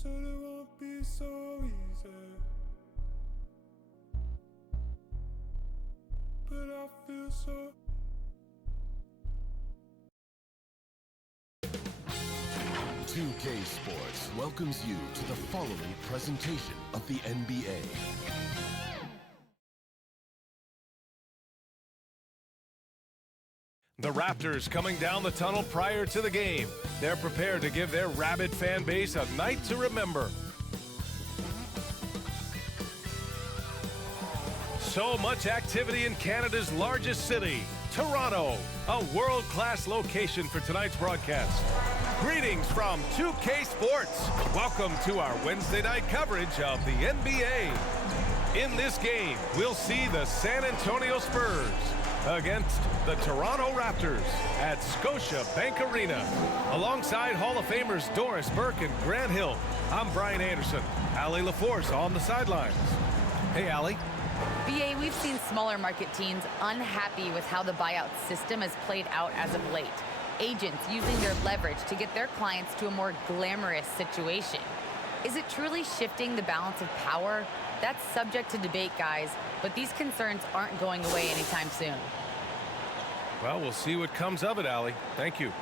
said it won't be so easy, but I feel so. "2K Sports" welcomes you to the following presentation of the NBA. The Raptors coming down the tunnel prior to the game. They're prepared to give their rabid fan base a night to remember. So much activity in Canada's largest city, Toronto, a world-class location for tonight's broadcast. Greetings from 2K Sports. Welcome to our Wednesday night coverage of the NBA. In this game, we'll see the San Antonio Spurs against the Toronto Raptors at Scotiabank Arena. Alongside Hall of Famers Doris Burke and Grant Hill, I'm Brian Anderson. Allie LaForce on the sidelines. Hey, Allie. BA, we've seen smaller market teams unhappy with how the buyout system has played out as of late. Agents using their leverage to get their clients to a more glamorous situation. Is it truly shifting the balance of power? That's subject to debate, guys, but these concerns aren't going away anytime soon. Well, we'll see what comes of it, Allie. Thank you.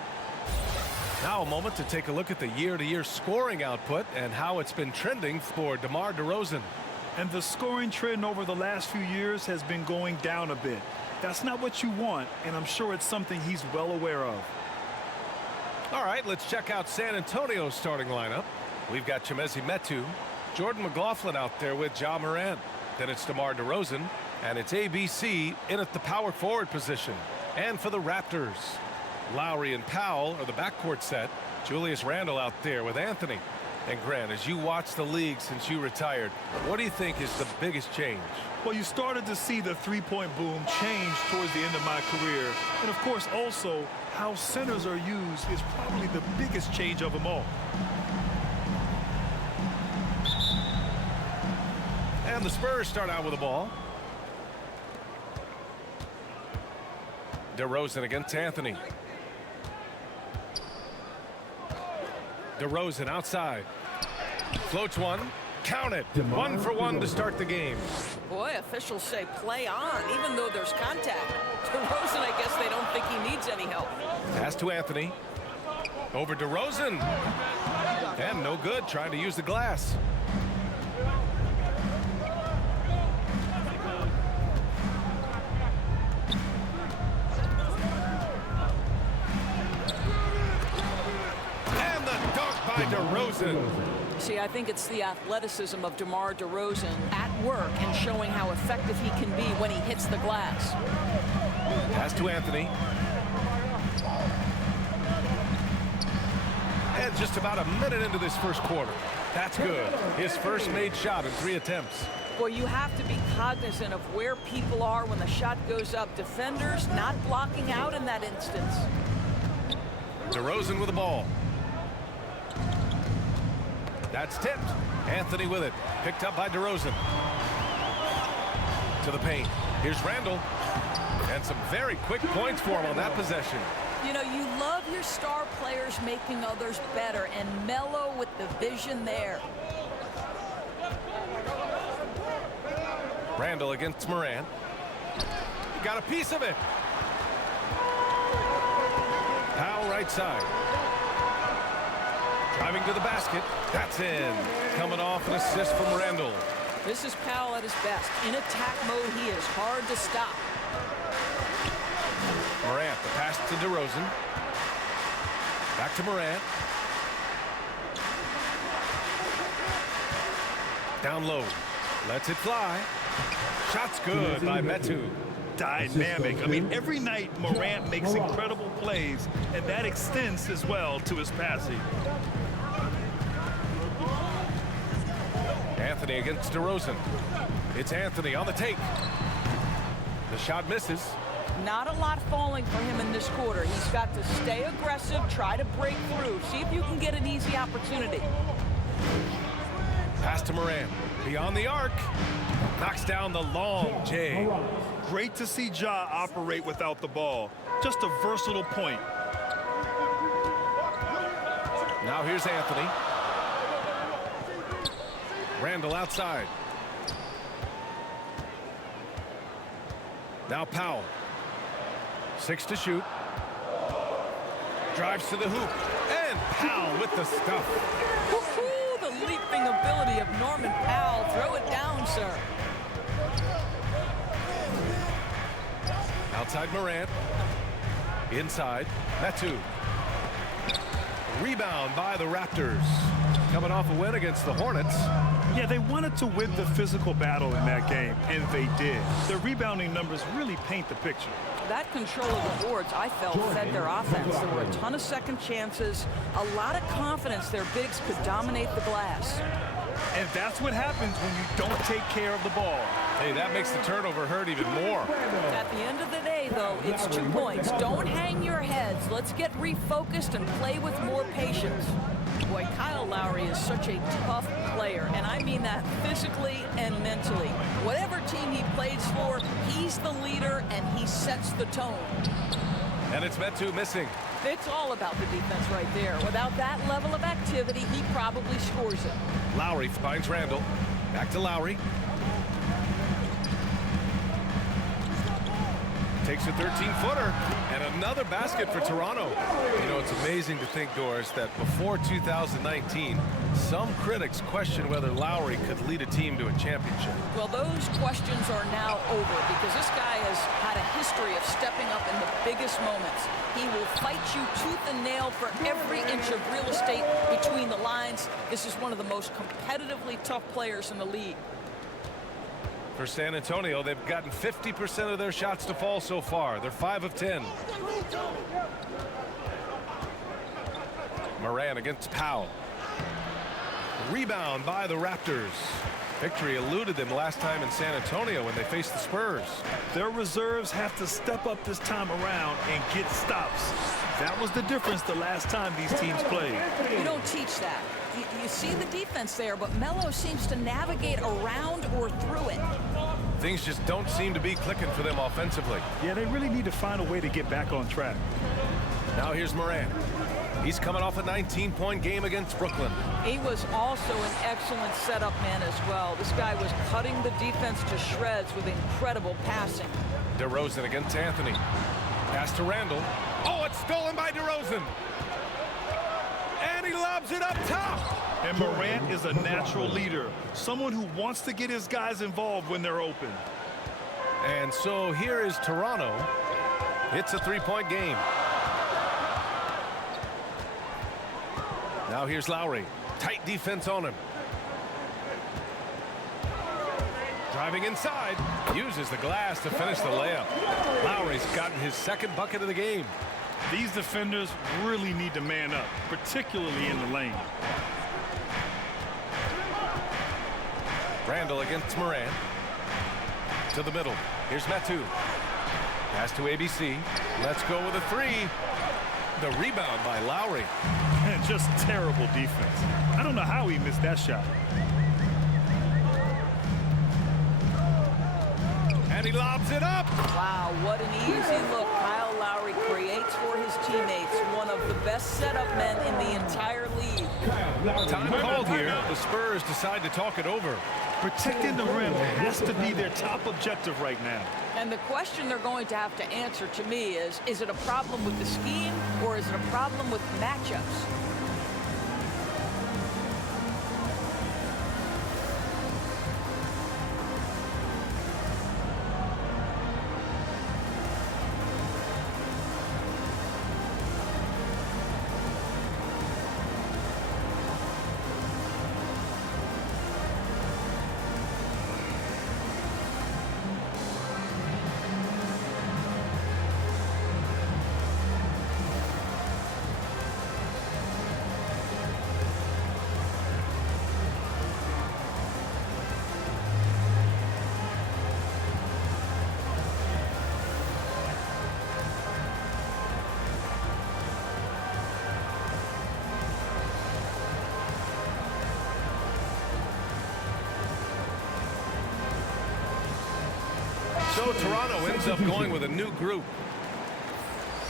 Now a moment to take a look at the year-to-year scoring output and how it's been trending for DeMar DeRozan. And the scoring trend over the last few years has been going down a bit. That's not what you want, and I'm sure it's something he's well aware of. All right, let's check out San Antonio's starting lineup. We've got Chimezie Metu, Jordan McLaughlin out there with Ja Morant. Then it's DeMar DeRozan, and it's ABC in at the power forward position. And for the Raptors, Lowry and Powell are the backcourt set. Julius Randle out there with Anthony. And Grant, as you watch the league since you retired, what do you think is the biggest change? Well, you started to see the three-point boom change towards the end of my career. And, of course, also how centers are used is probably the biggest change of them all. And the Spurs start out with the ball. DeRozan against Anthony. DeRozan outside. Floats one. Count it. 1 for 1 to start the game. Boy, officials say play on, even though there's contact. DeRozan, I guess they don't think he needs any help. Pass to Anthony. Over DeRozan. And no good, trying to use the glass. And the dunk by DeRozan. See, I think it's the athleticism of DeMar DeRozan at work and showing how effective he can be when he hits the glass. Pass to Anthony. And just about a minute into this first quarter. That's good. His first made shot in 3 attempts. Well, you have to be cognizant of where people are when the shot goes up. Defenders not blocking out in that instance. DeRozan with the ball. That's tipped. Anthony with it. Picked up by DeRozan. To the paint. Here's Randle. And some very quick points for him on that possession. You know, you love your star players making others better, and Melo with the vision there. Randle against Morant. He got a piece of it. Powell right side. Driving to the basket. That's in. Coming off an assist from Randle. This is Powell at his best. In attack mode, he is hard to stop. Morant, the pass to DeRozan. Back to Morant. Down low. Lets it fly. Shot's good by Metu. Dynamic. I mean, every night Morant makes incredible plays, and that extends as well to his passing. Anthony against DeRozan. It's Anthony on the take. The shot misses. Not a lot falling for him in this quarter. He's got to stay aggressive, try to break through. See if you can get an easy opportunity. Pass to Morant. Beyond the arc. Knocks down the long J. Great to see Ja operate without the ball. Just a versatile point. Now here's Anthony. Randall outside. Now Powell. 6 to shoot. Drives to the hoop. And Powell with the stuff. Woohoo! The leaping ability of Norman Powell. Throw it down, sir. Outside Morant. Inside. Metu. Rebound by the Raptors. Coming off a win against the Hornets. Yeah, they wanted to win the physical battle in that game, and they did. Their rebounding numbers really paint the picture. That control of the boards, I felt, fed their offense. There were a ton of second chances, a lot of confidence their bigs could dominate the glass. And that's what happens when you don't take care of the ball. Hey, that makes the turnover hurt even more. At the end of the day, though, it's 2 points. Don't hang your heads. Let's get refocused and play with more patience. Boy, Kyle Lowry is such a tough player, and I mean that physically and mentally. Whatever team he plays for, he's the leader, and he sets the tone. And it's Metu missing. It's all about the defense right there. Without that level of activity, he probably scores it. Lowry finds Randall. Back to Lowry. Takes a 13-footer. And another basket for Toronto. You know, it's amazing to think, Doris, that before 2019, some critics questioned whether Lowry could lead a team to a championship. Well, those questions are now over because this guy has had a history of stepping up in the biggest moments. He will fight you tooth and nail for every inch of real estate between the lines. This is one of the most competitively tough players in the league. For San Antonio, they've gotten 50% of their shots to fall so far. They're 5 of 10. Moran against Powell. Rebound by the Raptors. Victory eluded them last time in San Antonio when they faced the Spurs. Their reserves have to step up this time around and get stops. That was the difference the last time these teams played. You don't teach that. You see the defense there, but Melo seems to navigate around or through it. Things just don't seem to be clicking for them offensively. Yeah, they really need to find a way to get back on track. Now here's Moran. He's coming off a 19-point game against Brooklyn. He was also an excellent setup man as well. This guy was cutting the defense to shreds with incredible passing. DeRozan against Anthony. Pass to Randall. Oh, it's stolen by DeRozan. And he lobs it up top. And Morant is a natural leader, someone who wants to get his guys involved when they're open. And so here is Toronto. It's a 3-point game. Now here's Lowry. Tight defense on him. Driving inside. Uses the glass to finish the layup. Lowry's gotten his second bucket of the game. These defenders really need to man up, particularly in the lane. Randall against Moran. To the middle. Here's Metu. Pass to ABC. Let's go with a 3. The rebound by Lowry. And just terrible defense. I don't know how he missed that shot. And he lobs it up. Wow, what an easy look Kyle Lowry creates for his teammates. One of the best setup men in the entire league. Time called here. The Spurs decide to talk it over. Protecting the rim has to be their top objective right now. And the question they're going to have to answer to me is it a problem with the scheme or is it a problem with matchups? So Toronto ends up going with a new group.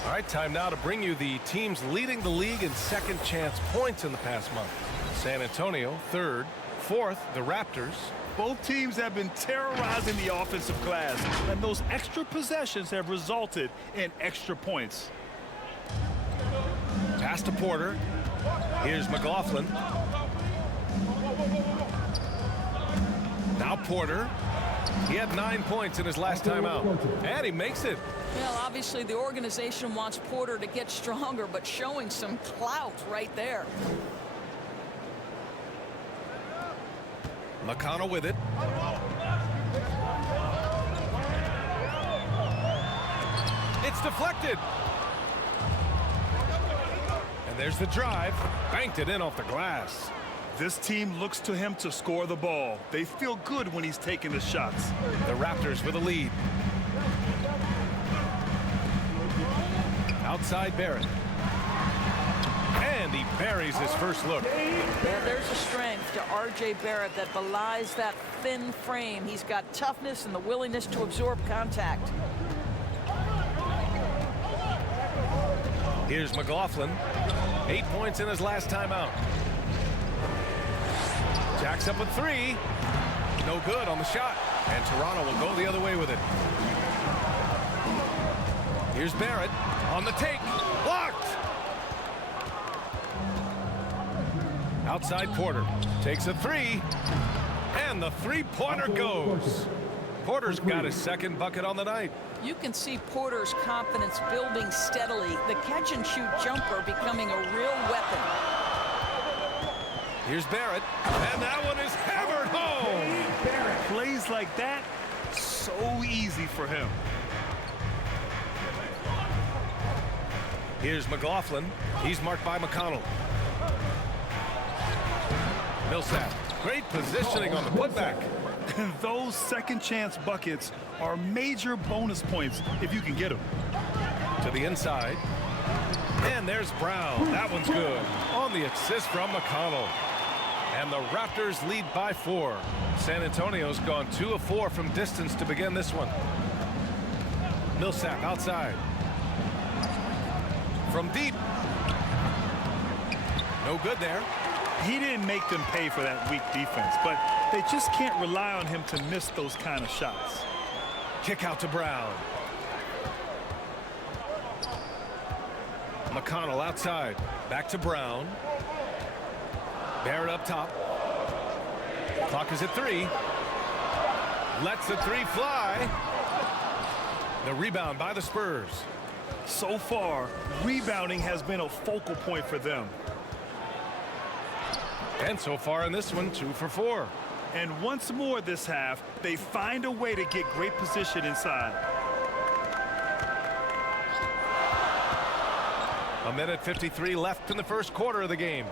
All right, time now to bring you the teams leading the league in second chance points in the past month. San Antonio, 3rd, fourth, the Raptors. Both teams have been terrorizing the offensive glass, and those extra possessions have resulted in extra points. Pass to Porter. Here's McLaughlin. Now Porter. He had 9 points in his last time out, and he makes it. Well, obviously the organization wants Porter to get stronger, but showing some clout right there. McConnell with it. It's deflected. And there's the drive. Banked it in off the glass. This team looks to him to score the ball. They feel good when he's taking the shots. The Raptors with a lead. Outside Barrett. And he buries his first look. Yeah, there's a strength to R.J. Barrett that belies that thin frame. He's got toughness and the willingness to absorb contact. Here's McLaughlin. 8 points in his last time out. Jacks up with 3. No good on the shot. And Toronto will go the other way with it. Here's Barrett on the take. Blocked! Outside Porter. Takes a 3. And the three-pointer goes. Porter's got his second bucket on the night. You can see Porter's confidence building steadily. The catch-and-shoot jumper becoming a real weapon. Here's Barrett. And that one is hammered home. Plays like that, so easy for him. Here's McLaughlin. He's marked by McConnell. Millsap. Great positioning on the putback. And those second chance buckets are major bonus points if you can get them. To the inside. And there's Brown. That one's good. On the assist from McConnell. And the Raptors lead by 4. San Antonio's gone 2 of 4 from distance to begin this one. Millsap outside. From deep. No good there. He didn't make them pay for that weak defense, but they just can't rely on him to miss those kind of shots. Kick out to Brown. McConnell outside. Back to Brown. Barrett up top. Clock is at 3. Lets the 3 fly. The rebound by the Spurs. So far, rebounding has been a focal point for them. And so far in this one, 2 for 4. And once more this half, they find a way to get great position inside. A minute 53 left in the first quarter of the game.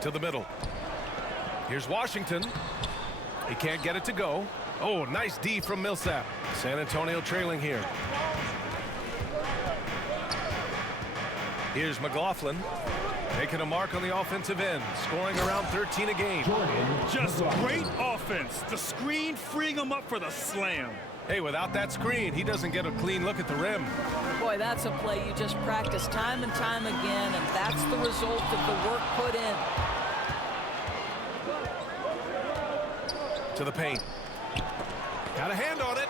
To the middle. Here's Washington. He can't get it to go. Oh, nice D from Millsap. San Antonio trailing here. Here's McLaughlin. Making a mark on the offensive end. Scoring around 13 a game. Just great offense. The screen freeing him up for the slam. Hey, without that screen, he doesn't get a clean look at the rim. Boy, that's a play you just practice time and time again, and that's the result of the work put in. To the paint. Got a hand on it.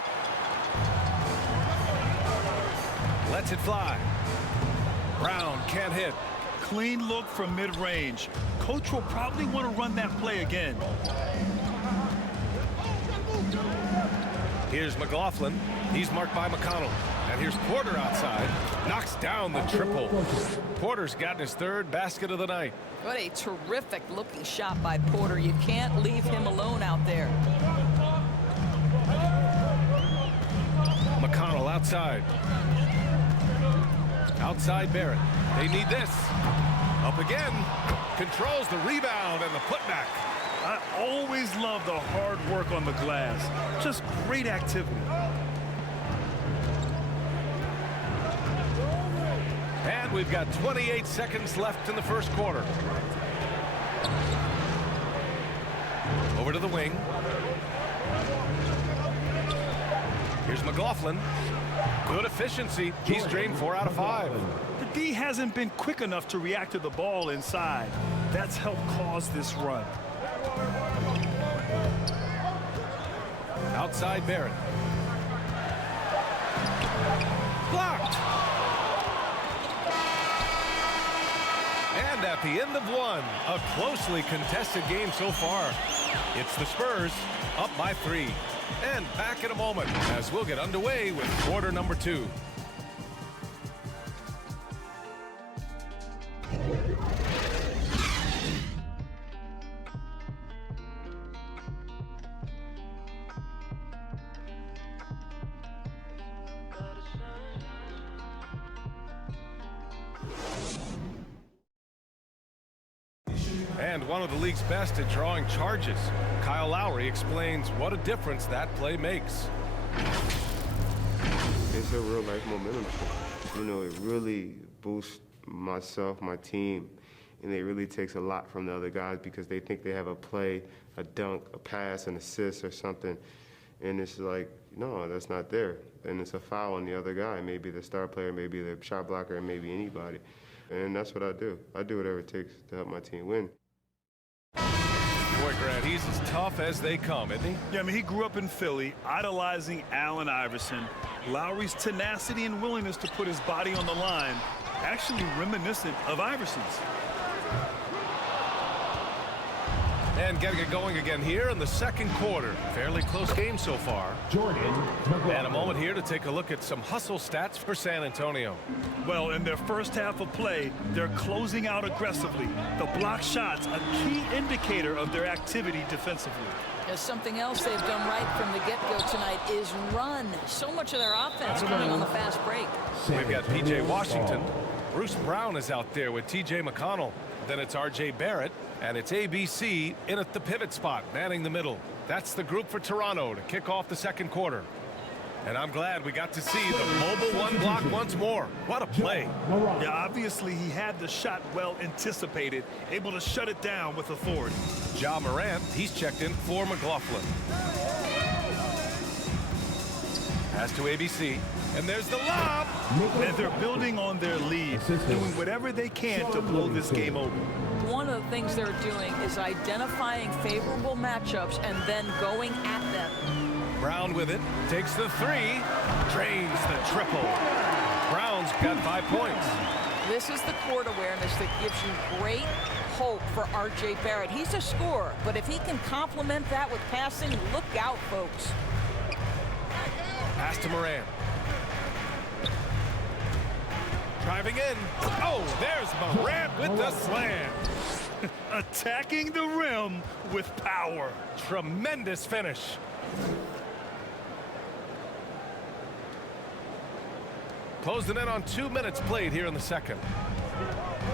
Lets it fly. Brown can't hit. Clean look from mid-range. Coach will probably want to run that play again. Here's McLaughlin. He's marked by McConnell. And here's Porter outside. Knocks down the triple. Porter's gotten his 3rd basket of the night. What a terrific looking shot by Porter. You can't leave him alone out there. McConnell outside. Outside Barrett. They need this. Up again. Controls the rebound and the putback. I always love the hard work on the glass. Just great activity. And we've got 28 seconds left in the first quarter. Over to the wing. Here's McLaughlin. Good efficiency. He's drained 4 out of 5. The D hasn't been quick enough to react to the ball inside. That's helped cause this run. Outside Barrett. Blocked. And at the end of one, a closely contested game so far. It's the Spurs up by 3. And back in a moment as we'll get underway with quarter number 2. And one of the league's best at drawing charges. Kyle Lowry explains what a difference that play makes. It's a real life momentum shift. You know, it really boosts myself, my team, and it really takes a lot from the other guys because they think they have a play, a dunk, a pass, an assist or something. And it's like, no, that's not there. And it's a foul on the other guy, maybe the star player, maybe the shot blocker, maybe anybody. And that's what I do. I do whatever it takes to help my team win. Boy, Grant, he's as tough as they come, isn't he? Yeah, I mean, he grew up in Philly, idolizing Allen Iverson. Lowry's tenacity and willingness to put his body on the line, actually reminiscent of Iverson's. And getting it going again here in the second quarter. Fairly close game so far. And a moment here to take a look at some hustle stats for San Antonio. Well, in their first half of play, they're closing out aggressively. The block shots, a key indicator of their activity defensively. Something else they've done right from the get-go tonight is run. So much of their offense coming on the fast break. We've got P.J. Washington. Bruce Brown is out there with T.J. McConnell. Then it's R.J. Barrett. And it's ABC in at the pivot spot, manning the middle. That's the group for Toronto to kick off the second quarter. And I'm glad we got to see the mobile one block once more. What a play. Yeah, obviously he had the shot well anticipated, able to shut it down with authority. Ja Morant, he's checked in for McLaughlin. Pass to ABC, and there's the lob. And they're building on their lead, doing whatever they can to blow this game open. One of the things they're doing is identifying favorable matchups and then going at them. Brown with it, takes the 3, drains the triple. Brown's got 5 points. This is the court awareness that gives you great hope for R.J. Barrett. He's a scorer, but if he can complement that with passing, look out, folks. Pass to Morant. Driving in. Oh, there's Morant with the slam. Attacking the rim with power. Tremendous finish. Closing in on 2 minutes played here in the second.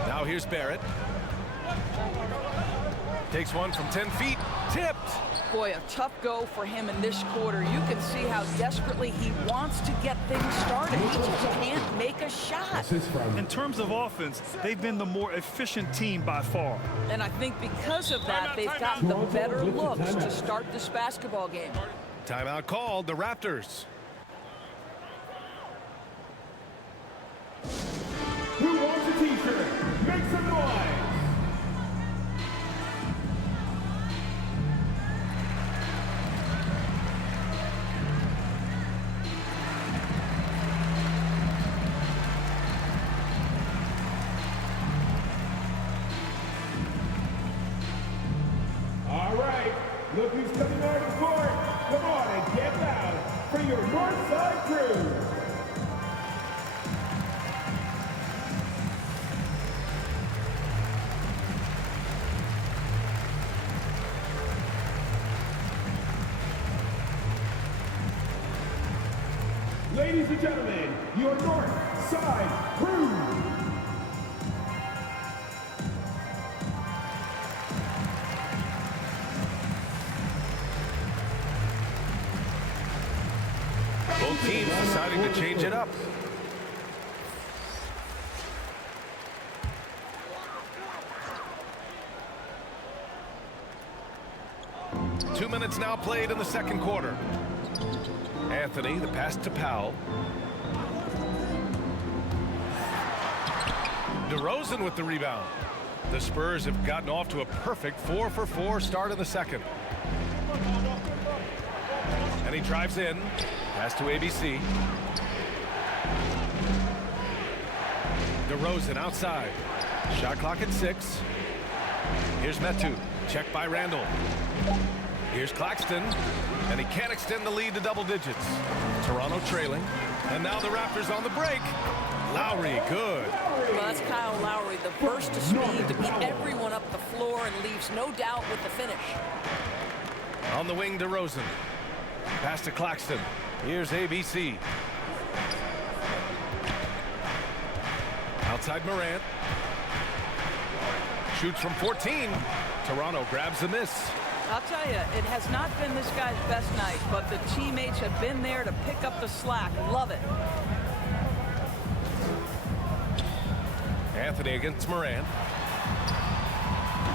Now here's Barrett. Takes one from 10 feet. Tipped. Boy, a tough go for him in this quarter. You can see how desperately he wants to get things started. He just can't make a shot. In terms of offense, they've been the more efficient team by far. And I think because of that, they've gotten the better looks to start this basketball game. Timeout called, the Raptors. Who wants a t-shirt? Make some noise! All right, look who's coming out of court. Come on and get loud for your Northside crew. Ladies and gentlemen, your North Side Crew. Both teams deciding to change it up. Two minutes now played in the second quarter. Anthony, the pass to Powell. DeRozan with the rebound. The Spurs have gotten off to a perfect 4-for-4 start in the second. And he drives in. Pass to ABC. DeRozan outside. Shot clock at 6. Here's Metu. Checked by Randall. Here's Claxton. And he can't extend the lead to double digits. Toronto trailing. And now the Raptors on the break. Lowry, good. Well, that's Kyle Lowry, the burst of speed to beat everyone up the floor and leaves no doubt with the finish. On the wing, DeRozan. Pass to Claxton. Here's ABC. Outside Morant. Shoots from 14. Toronto grabs the miss. I'll tell you, it has not been this guy's best night, but the teammates have been there to pick up the slack. Love it. Anthony against Morant.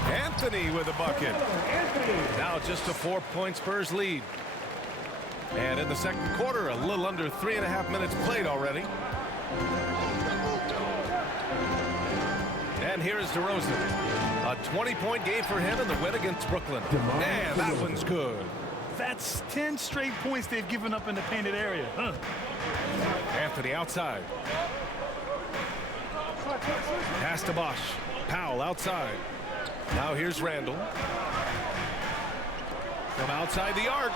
Anthony with a bucket. Now just a 4-point Spurs lead. And in the second quarter, a little under 3.5 minutes played already. And here is DeRozan. A 20-point game for him in the win against Brooklyn. And that one's good. That's 10 straight points they've given up in the painted area. Anthony outside. Pass to Bosch. Powell outside. Now here's Randall. From outside the arc.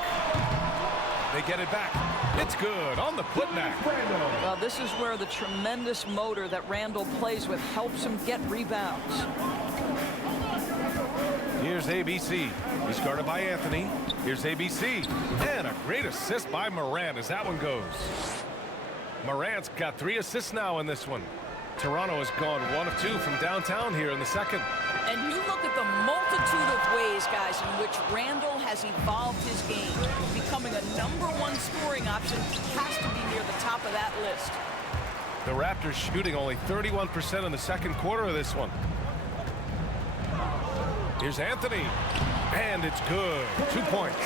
They get it back. It's good on the putback. Well, this is where the tremendous motor that Randall plays with helps him get rebounds. Here's ABC. He's guarded by Anthony. Here's ABC. And a great assist by Morant as that one goes. Morant's got 3 assists now in this one. Toronto has gone 1 of 2 from downtown here in the second. And you look at the multitude of ways, guys, in which Randall has evolved his game. Becoming a #1 scoring option has to be near the top of that list. The Raptors shooting only 31% in the second quarter of this one. Here's Anthony. And it's good. 2 points.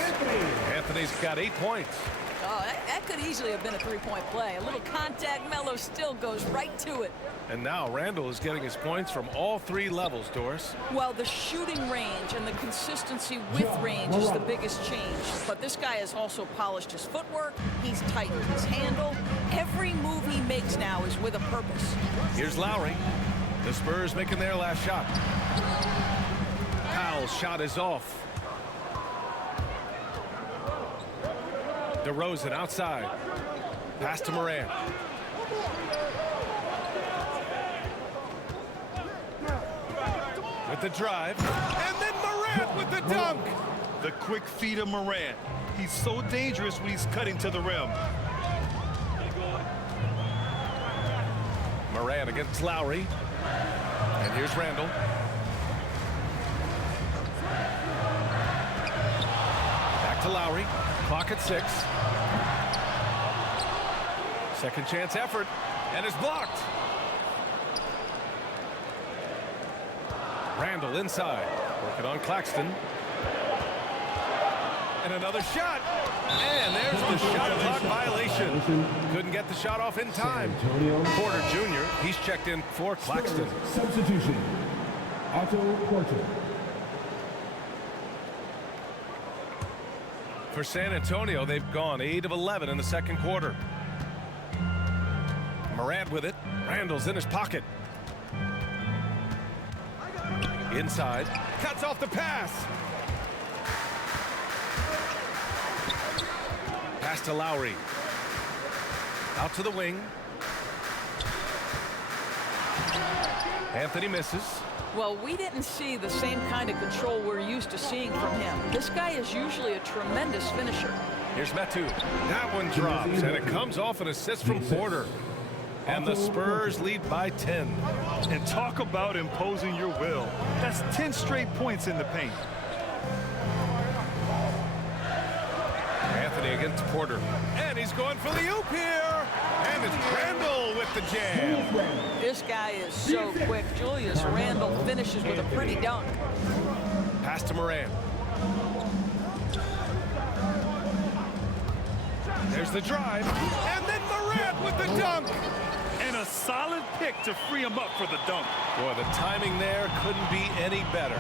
Anthony's got 8 points. Oh, that could easily have been a 3-point play. A little contact, Melo still goes right to it. And now Randall is getting his points from all 3 levels, Doris. Well, the shooting range and the consistency with range is the biggest change. But this guy has also polished his footwork. He's tightened his handle. Every move he makes now is with a purpose. Here's Lowry. The Spurs making their last shot. Powell's shot is off. DeRozan outside. Pass to Morant. With the drive. And then Morant with the dunk. The quick feet of Morant. He's so dangerous when he's cutting to the rim. Morant against Lowry. And here's Randall. Back to Lowry. Clock at 6. Second chance effort. And it's blocked. Randall inside. Working on Claxton. And another shot. And there's the shot clock violation. Couldn't get the shot off in time. Porter Jr., he's checked in for Claxton. Substitution. Otto Porter. For San Antonio, they've gone 8 of 11 in the second quarter. Morant with it. Randall's in his pocket. Inside. Cuts off the pass. Pass to Lowry. Out to the wing. Anthony misses. Well, we didn't see the same kind of control we're used to seeing from him. This guy is usually a tremendous finisher. Here's Metu. That one drops, and it comes off an assist from Porter. And the Spurs lead by 10. And talk about imposing your will. That's 10 straight points in the paint. Anthony against Porter. And he's going for the oop here. And it's Randall with the jam. This guy is so quick. Julius Randall finishes with a pretty dunk. Pass to Morant. There's the drive. And then Morant with the dunk. And a solid pick to free him up for the dunk. Boy, the timing there couldn't be any better.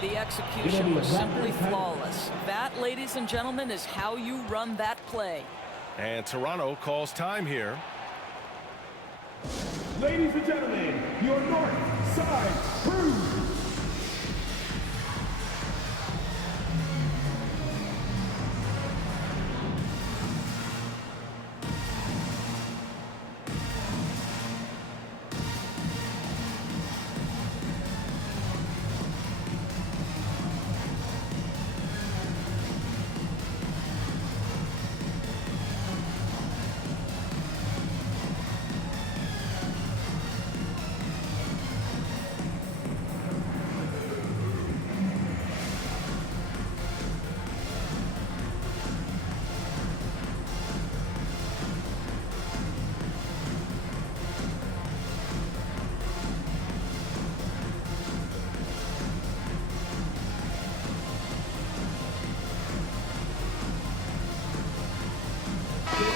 The execution was simply flawless. That, ladies and gentlemen, is how you run that play. And Toronto calls time here. Ladies and gentlemen, your north side crew.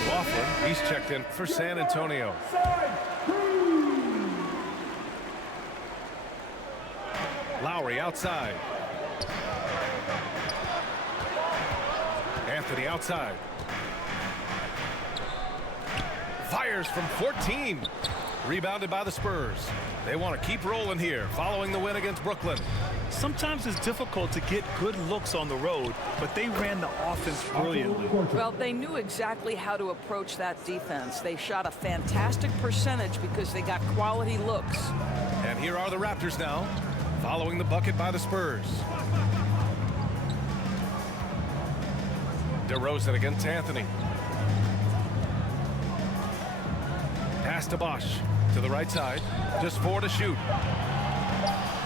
Laughlin, he's checked in for San Antonio. Lowry outside. Anthony outside. Fires from 14. Rebounded by the Spurs. They want to keep rolling here following the win against Brooklyn. Sometimes it's difficult to get good looks on the road, but they ran the offense brilliantly. Well, they knew exactly how to approach that defense. They shot a fantastic percentage because they got quality looks. And here are the Raptors now, following the bucket by the Spurs. DeRozan against Anthony. Pass to Bosch to the right side. Just 4 to shoot.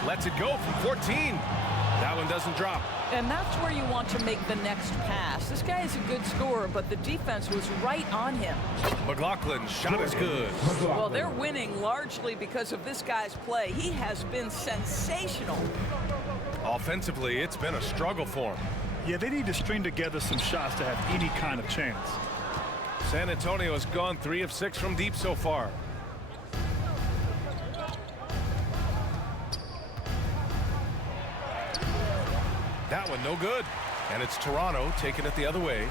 Lets it go from 14. That one doesn't drop. And that's where you want to make the next pass. This guy is a good scorer, but the defense was right on him. McLaughlin's shot is good. Well, they're winning largely because of this guy's play. He has been sensational. Offensively, it's been a struggle for him. Yeah, they need to string together some shots to have any kind of chance. San Antonio has gone 3 of 6 from deep so far. That one no good. And it's Toronto taking it the other way.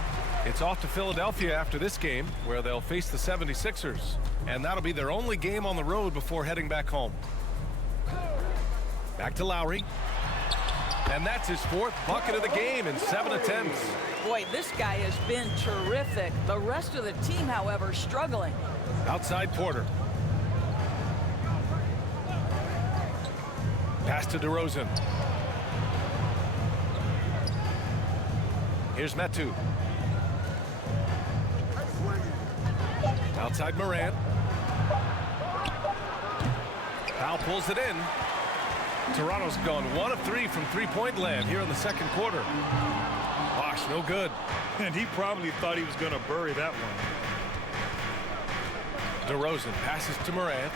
It's off to Philadelphia after this game, where they'll face the 76ers. And that'll be their only game on the road before heading back home. Back to Lowry. And that's his 4th bucket of the game in 7 attempts. Boy, this guy has been terrific. The rest of the team, however, struggling. Outside Porter. Pass to DeRozan. Here's Metu. Outside Morant. Powell pulls it in. Toronto's gone 1 of 3 from three-point land here in the second quarter. Bosch, no good. And he probably thought he was going to bury that one. DeRozan passes to Morant.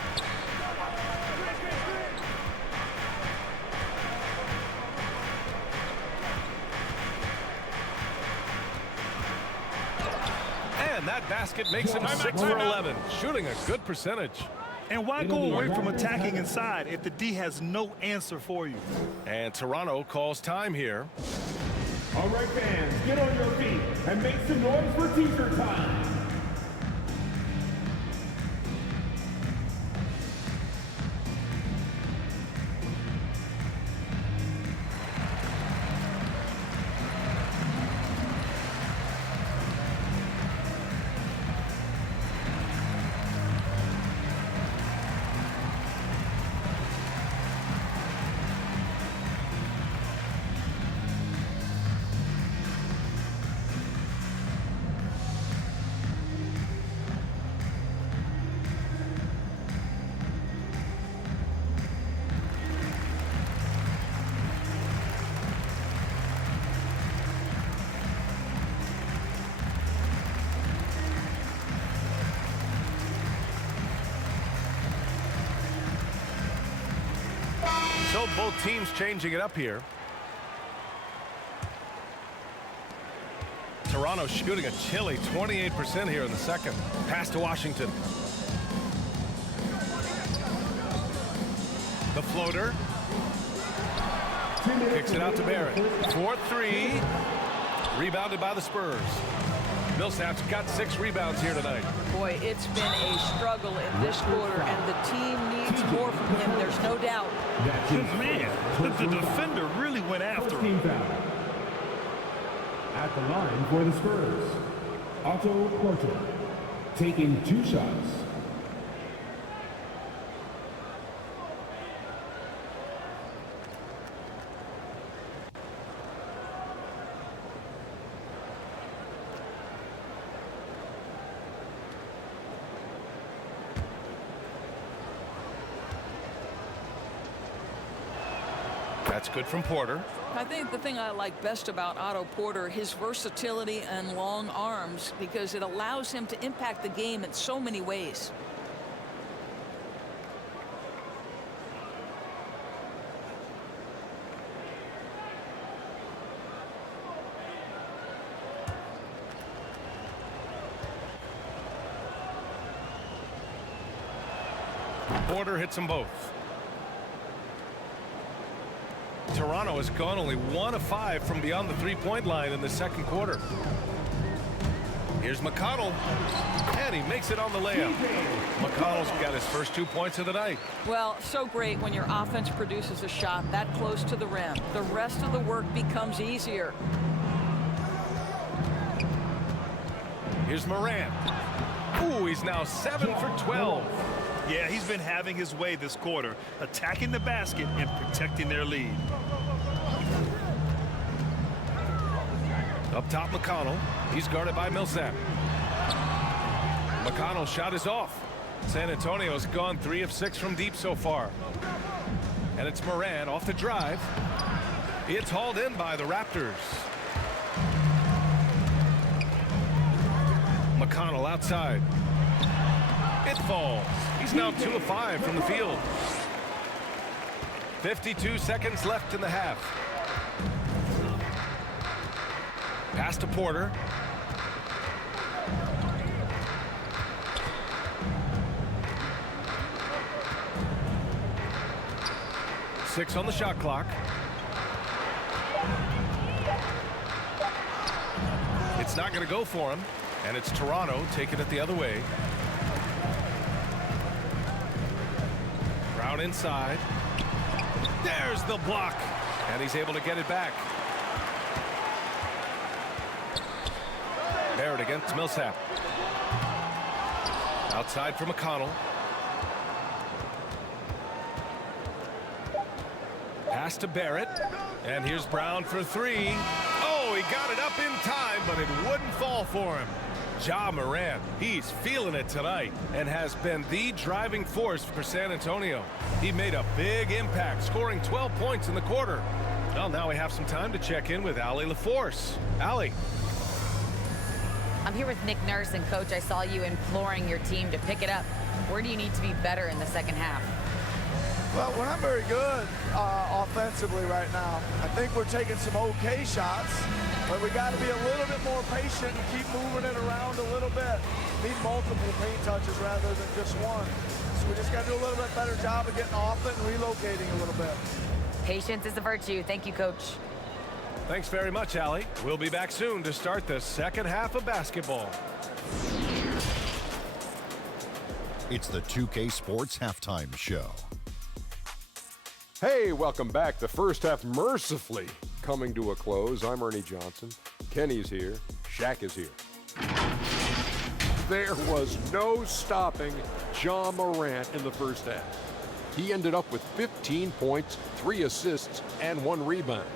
And that basket makes him 6 for 11, shooting a good percentage. And why go away from attacking inside if the D has no answer for you? And Toronto calls time here. All right, fans, get on your feet and make some noise for teaser time. So both teams changing it up here. Toronto shooting a chilly 28% here in the second. Pass to Washington. The floater. Kicks it out to Barrett. 4-3. Rebounded by the Spurs. Millsap's got 6 rebounds here tonight. Boy, it's been a struggle in this quarter, and the team needs more from him. There's no doubt. Man, the defender really went after him. At the line for the Spurs, Otto Porter, taking 2 shots. That's good from Porter. I think the thing I like best about Otto Porter, his versatility and long arms, because it allows him to impact the game in so many ways. Porter hits them both. Toronto has gone only 1 of 5 from beyond the 3-point line in the second quarter. Here's McConnell, and he makes it on the layup. McConnell's got his first 2 points of the night. Well, so great when your offense produces a shot that close to the rim. The rest of the work becomes easier. Here's Morant. Ooh, he's now 7 for 12. Yeah, he's been having his way this quarter, attacking the basket and protecting their lead. Up top, McConnell. He's guarded by Millsap. McConnell's shot is off. San Antonio's gone 3 of 6 from deep so far. And it's Morant off the drive. It's hauled in by the Raptors. McConnell outside. It falls. He's now 2 of 5 from the field. 52 seconds left in the half. Pass to Porter. Six on the shot clock. It's not going to go for him, and it's Toronto taking it the other way. Brown inside. There's the block, and he's able to get it back. Barrett against Millsap. Outside for McConnell. Pass to Barrett, and here's Brown for 3. Oh, he got it up in time, but it wouldn't fall for him. Ja Morant, he's feeling it tonight and has been the driving force for San Antonio. He made a big impact, scoring 12 points in the quarter. Well, now we have some time to check in with Allie LaForce. Allie. I'm here with Nick Nurse, and Coach, I saw you imploring your team to pick it up. Where do you need to be better in the second half? Well, we're not very good offensively right now. I think we're taking some okay shots, but we got to be a little bit more patient and keep moving it around a little bit. Need multiple paint touches rather than just one. So we just got to do a little bit better job of getting off it and relocating a little bit. Patience is a virtue. Thank you, Coach. Thanks very much, Allie. We'll be back soon to start the second half of basketball. It's the 2K Sports Halftime Show. Hey, welcome back. The first half mercifully coming to a close. I'm Ernie Johnson. Kenny's here. Shaq is here. There was no stopping Ja Morant in the first half. He ended up with 15 points, 3 assists, and 1 rebound.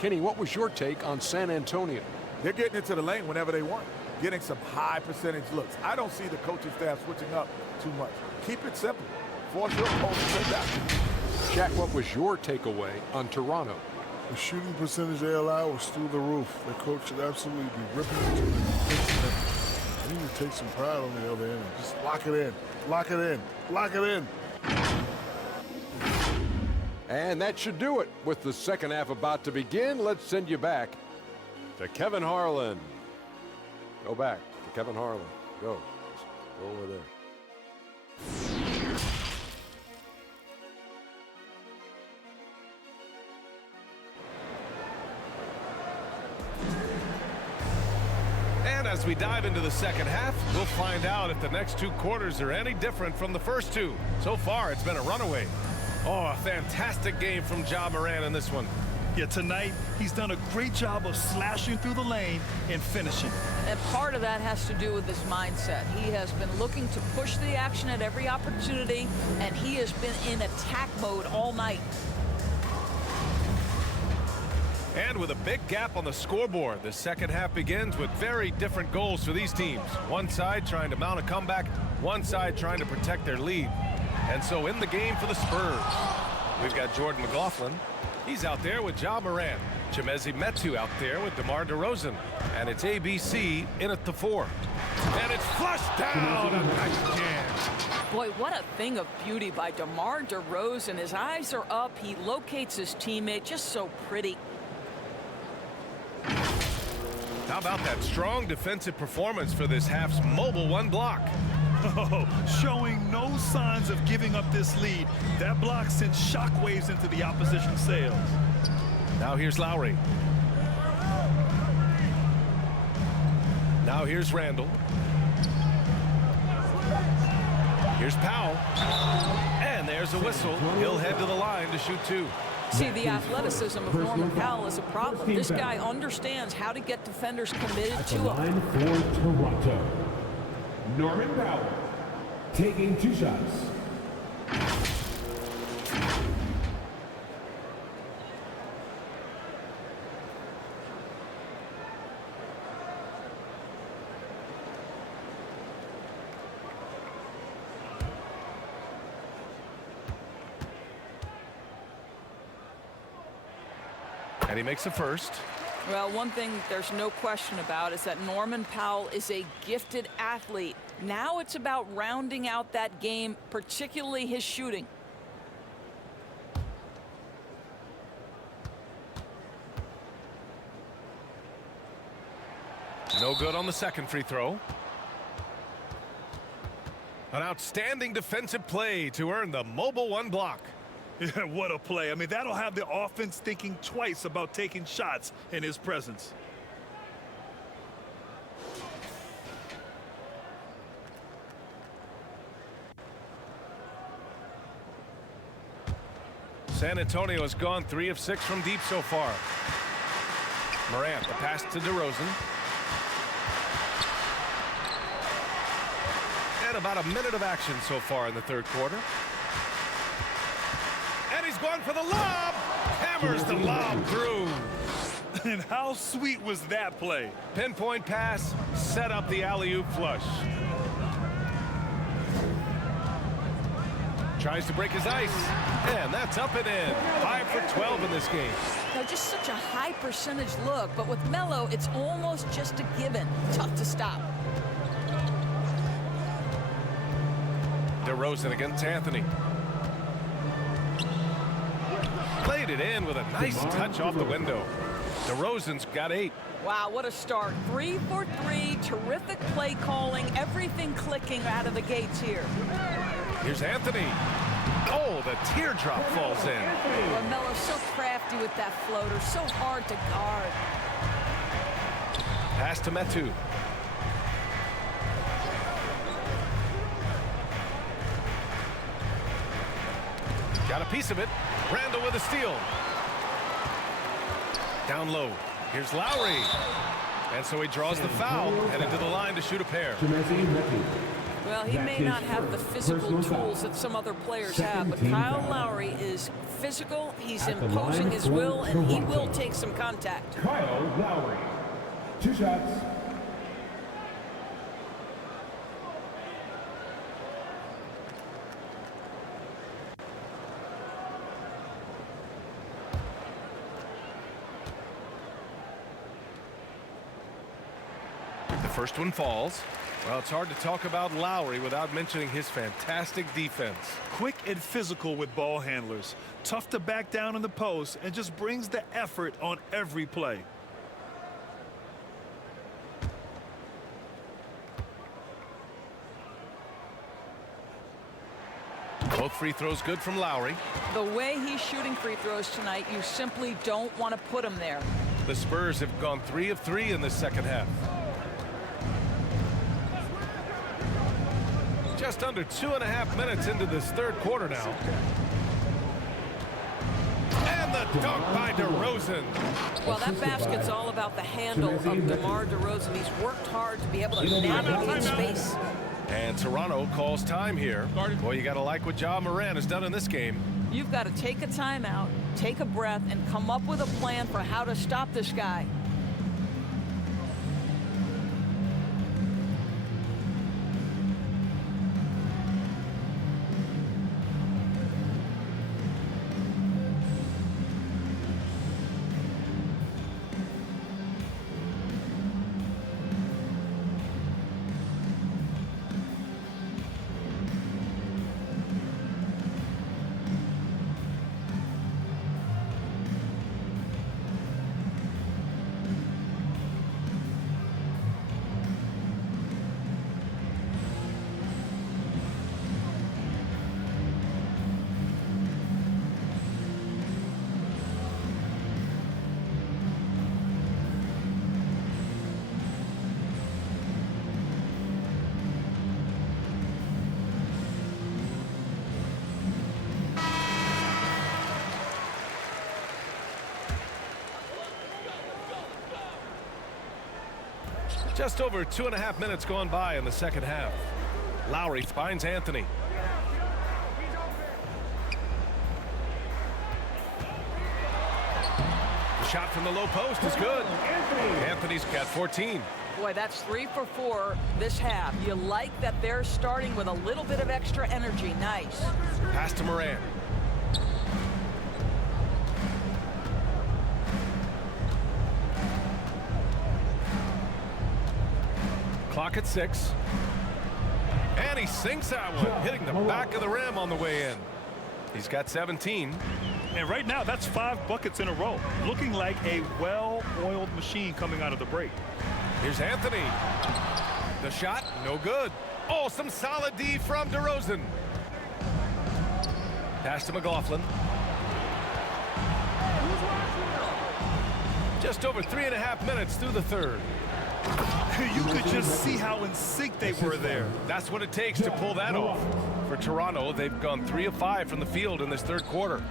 Kenny, what was your take on San Antonio? They're getting into the lane whenever they want, getting some high percentage looks. I don't see the coaching staff switching up too much. Keep it simple. Force your opponent to that. Shaq, what was your takeaway on Toronto? The shooting percentage they allow was through the roof. The coach should absolutely be ripping it to the They need to take some pride on the other end. Just lock it in. Lock it in. Lock it in. And that should do it. With the second half about to begin, let's send you back to Kevin Harlan. Go back to Kevin Harlan. Go. Just go over there. And as we dive into the second half, we'll find out if the next 2 quarters are any different from the first 2. So far, it's been a runaway. Oh, a fantastic game from Ja Morant in this one. Yeah, tonight, he's done a great job of slashing through the lane and finishing. And part of that has to do with his mindset. He has been looking to push the action at every opportunity, and he has been in attack mode all night. And with a big gap on the scoreboard, the second half begins with very different goals for these teams. One side trying to mount a comeback, one side trying to protect their lead. And so in the game for the Spurs, we've got Jordan McLaughlin. He's out there with Ja Morant. Chimezie Metu out there with DeMar DeRozan. And it's ABC in at the 4. And it's flushed down. A nice jam. Boy, what a thing of beauty by DeMar DeRozan. His eyes are up. He locates his teammate. Just so pretty. How about that strong defensive performance for this half's mobile 1 block? Oh, showing no signs of giving up this lead. That block sent shockwaves into the opposition sails. Now here's Lowry. Now here's Randall. Here's Powell. And there's a whistle. He'll head to the line to shoot 2. See, the athleticism of Norman Powell is a problem. This guy understands how to get defenders committed to him. Line for Toronto, Norman Powell, taking 2 shots. And he makes the first. Well, one thing there's no question about is that Norman Powell is a gifted athlete. Now it's about rounding out that game, particularly his shooting. No good on the second free throw. An outstanding defensive play to earn the mobile 1 block. Yeah, what a play. I mean, that'll have the offense thinking twice about taking shots in his presence. San Antonio has gone 3 of 6 from deep so far. Morant, the pass to DeRozan. And about a minute of action so far in the third quarter. And he's going for the lob. Hammers the lob through. And how sweet was that play? Pinpoint pass, set up the alley-oop flush. Tries to break his ice. And that's up and in. 5 for 12 in this game. Now, just such a high percentage look, but with Melo, it's almost just a given. Tough to stop. DeRozan against Anthony. Played it in with a nice touch off the window. DeRozan's got 8. Wow, what a start. 3 for 3. Terrific play calling. Everything clicking out of the gates here. Here's Anthony. Oh, the teardrop falls in. Melo's so crafty with that floater. So hard to guard. Pass to Metu. Got a piece of it. Randall with a steal. Down low. Here's Lowry. And so he draws the foul, headed to the line to shoot a pair. Well, he may not have the physical tools that some other players have, but Kyle Lowry is physical, he's imposing his will, and he will take some contact. Kyle Lowry, 2 shots. The first one falls. Well, it's hard to talk about Lowry without mentioning his fantastic defense. Quick and physical with ball handlers. Tough to back down in the post and just brings the effort on every play. Both free throws good from Lowry. The way he's shooting free throws tonight, you simply don't want to put him there. The Spurs have gone 3 of 3 in this second half. Just under 2.5 minutes into this third quarter now. And the dunk by DeRozan. Well, that basket's all about the handle of DeMar DeRozan. He's worked hard to be able to navigate space. And Toronto calls time here. Boy, you got to like what Ja Morant has done in this game. You've got to take a timeout, take a breath, and come up with a plan for how to stop this guy. Just over 2.5 minutes gone by in the second half. Lowry finds Anthony. The shot from the low post is good. Anthony's got 14. Boy, that's 3 for 4 this half. You like that they're starting with a little bit of extra energy. Nice. Pass to Morant. Clock at 6. And he sinks that one, hitting the back of the rim on the way in. He's got 17. And right now, that's 5 buckets in a row. Looking like a well-oiled machine coming out of the break. Here's Anthony. The shot, no good. Oh, some solid D from DeRozan. Pass to McLaughlin. Just over 3.5 minutes through the third. You could just see how in sync they were there. That's what it takes to pull that off. For Toronto, they've gone 3 of 5 from the field in this third quarter.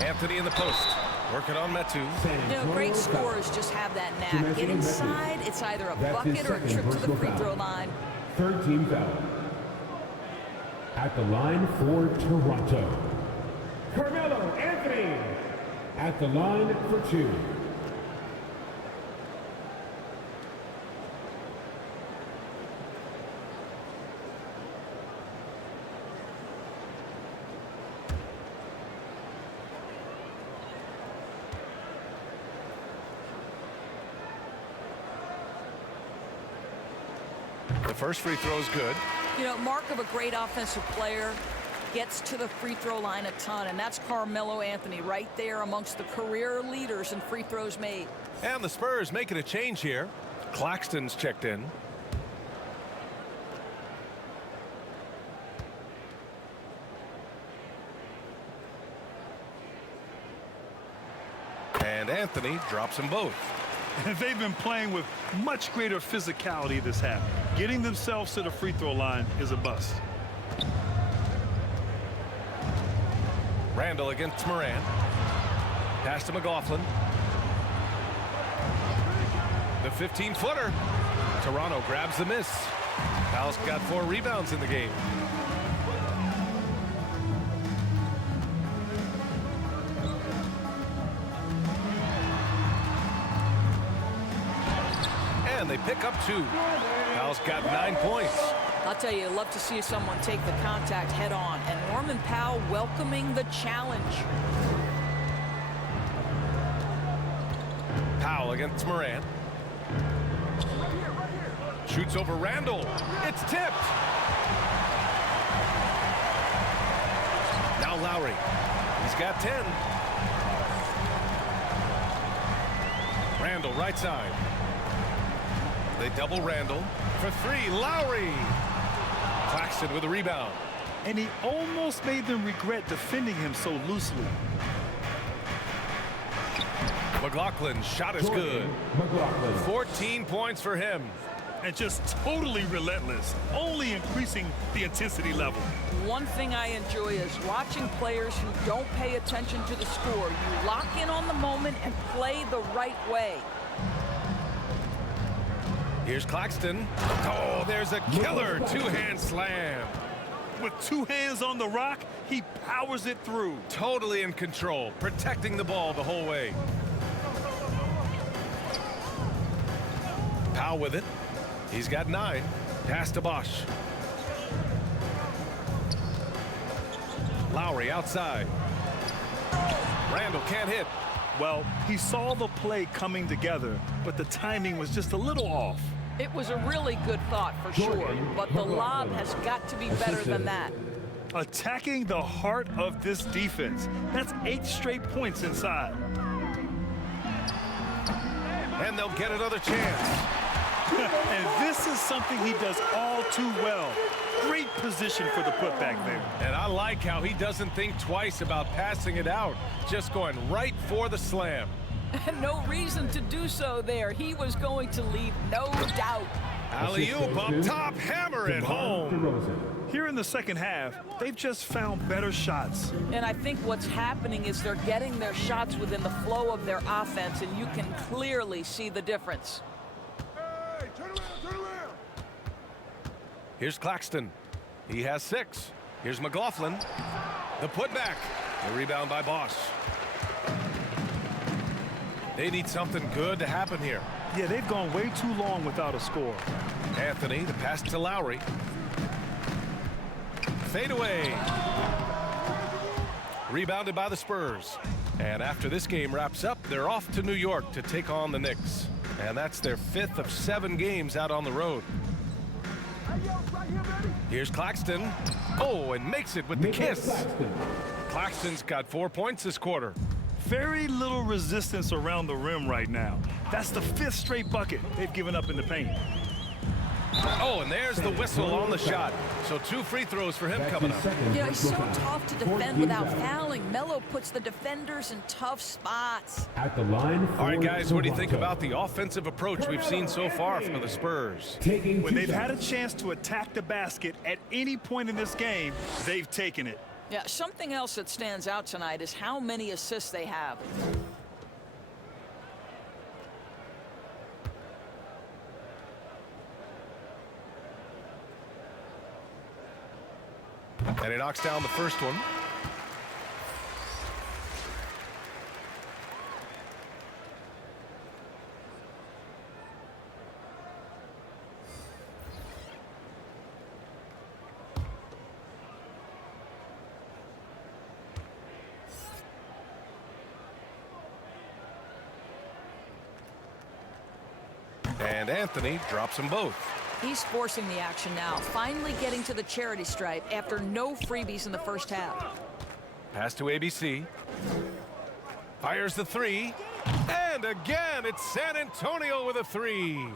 Anthony in the post, working on Metu. You know, great scorers just have that knack. Get inside, it's either a bucket or a trip to the free throw line. Third team foul. At the line for Toronto, Carmelo Anthony. At the line for 2. The first free throw is good. You know, mark of a great offensive player, gets to the free throw line a ton, and that's Carmelo Anthony right there amongst the career leaders in free throws made. And the Spurs making a change here. Claxton's checked in. And Anthony drops them both. They've been playing with much greater physicality this half. Getting themselves to the free throw line is a bust. Randall against Morant. Pass to McLaughlin. The 15-footer. Toronto grabs the miss. Powell's got 4 rebounds in the game. And they pick up 2. Powell's got 9 points. I'll tell you, I'd love to see someone take the contact head on, and Norman Powell welcoming the challenge. Powell against Morant. Shoots over Randall. It's tipped. Now Lowry. He's got 10. Randall right side. They double Randall for 3. Lowry. Claxton with a rebound. And he almost made them regret defending him so loosely. McLaughlin's shot is good. 14 points for him. and just totally relentless, only increasing the intensity level. One thing I enjoy is watching players who don't pay attention to the score. You lock in on the moment and play the right way. Here's Claxton. Oh, there's a killer two-hand slam. With two hands on the rock, he powers it through. Totally in control, protecting the ball the whole way. Powell with it. He's got 9. Pass to Bosch. Lowry outside. Randall can't hit. Well, he saw the play coming together, but the timing was just a little off. It was a really good thought for sure, but the lob has got to be better than that. Attacking the heart of this defense. That's 8 straight points inside. And they'll get another chance. And this is something he does all too well. Great position for the putback there. And I like how he doesn't think twice about passing it out, just going right for the slam. No reason to do so there. He was going to leave, no doubt. Alley-oop up top, hammer it home. Here in the second half, they've just found better shots. And I think what's happening is they're getting their shots within the flow of their offense, and you can clearly see the difference. Hey, turn around. Here's Claxton. He has 6. Here's McLaughlin. The putback. The rebound by Bosch. They need something good to happen here. Yeah, they've gone way too long without a score. Anthony, the pass to Lowry. Fade away. Rebounded by the Spurs. And after this game wraps up, they're off to New York to take on the Knicks. And that's their 5th of 7 games out on the road. Here's Claxton. Oh, and makes it with the kiss. Claxton's got 4 points this quarter. Very little resistance around the rim right now. That's the 5th straight bucket they've given up in the paint. Oh, and there's the whistle on the shot. So 2 free throws for him coming up. You know, he's so tough to defend without fouling. Melo puts the defenders in tough spots. At the line for All right, guys, what do you think Toronto. about the offensive approach we've seen so far from the Spurs? When they've had a chance to attack the basket at any point in this game, they've taken it. Yeah, something else that stands out tonight is how many assists they have. And he knocks down the first one. And Anthony drops them both. He's forcing the action now, finally getting to the charity stripe after no freebies in the first half. Pass to ABC. Fires the 3. And again, it's San Antonio with a 3.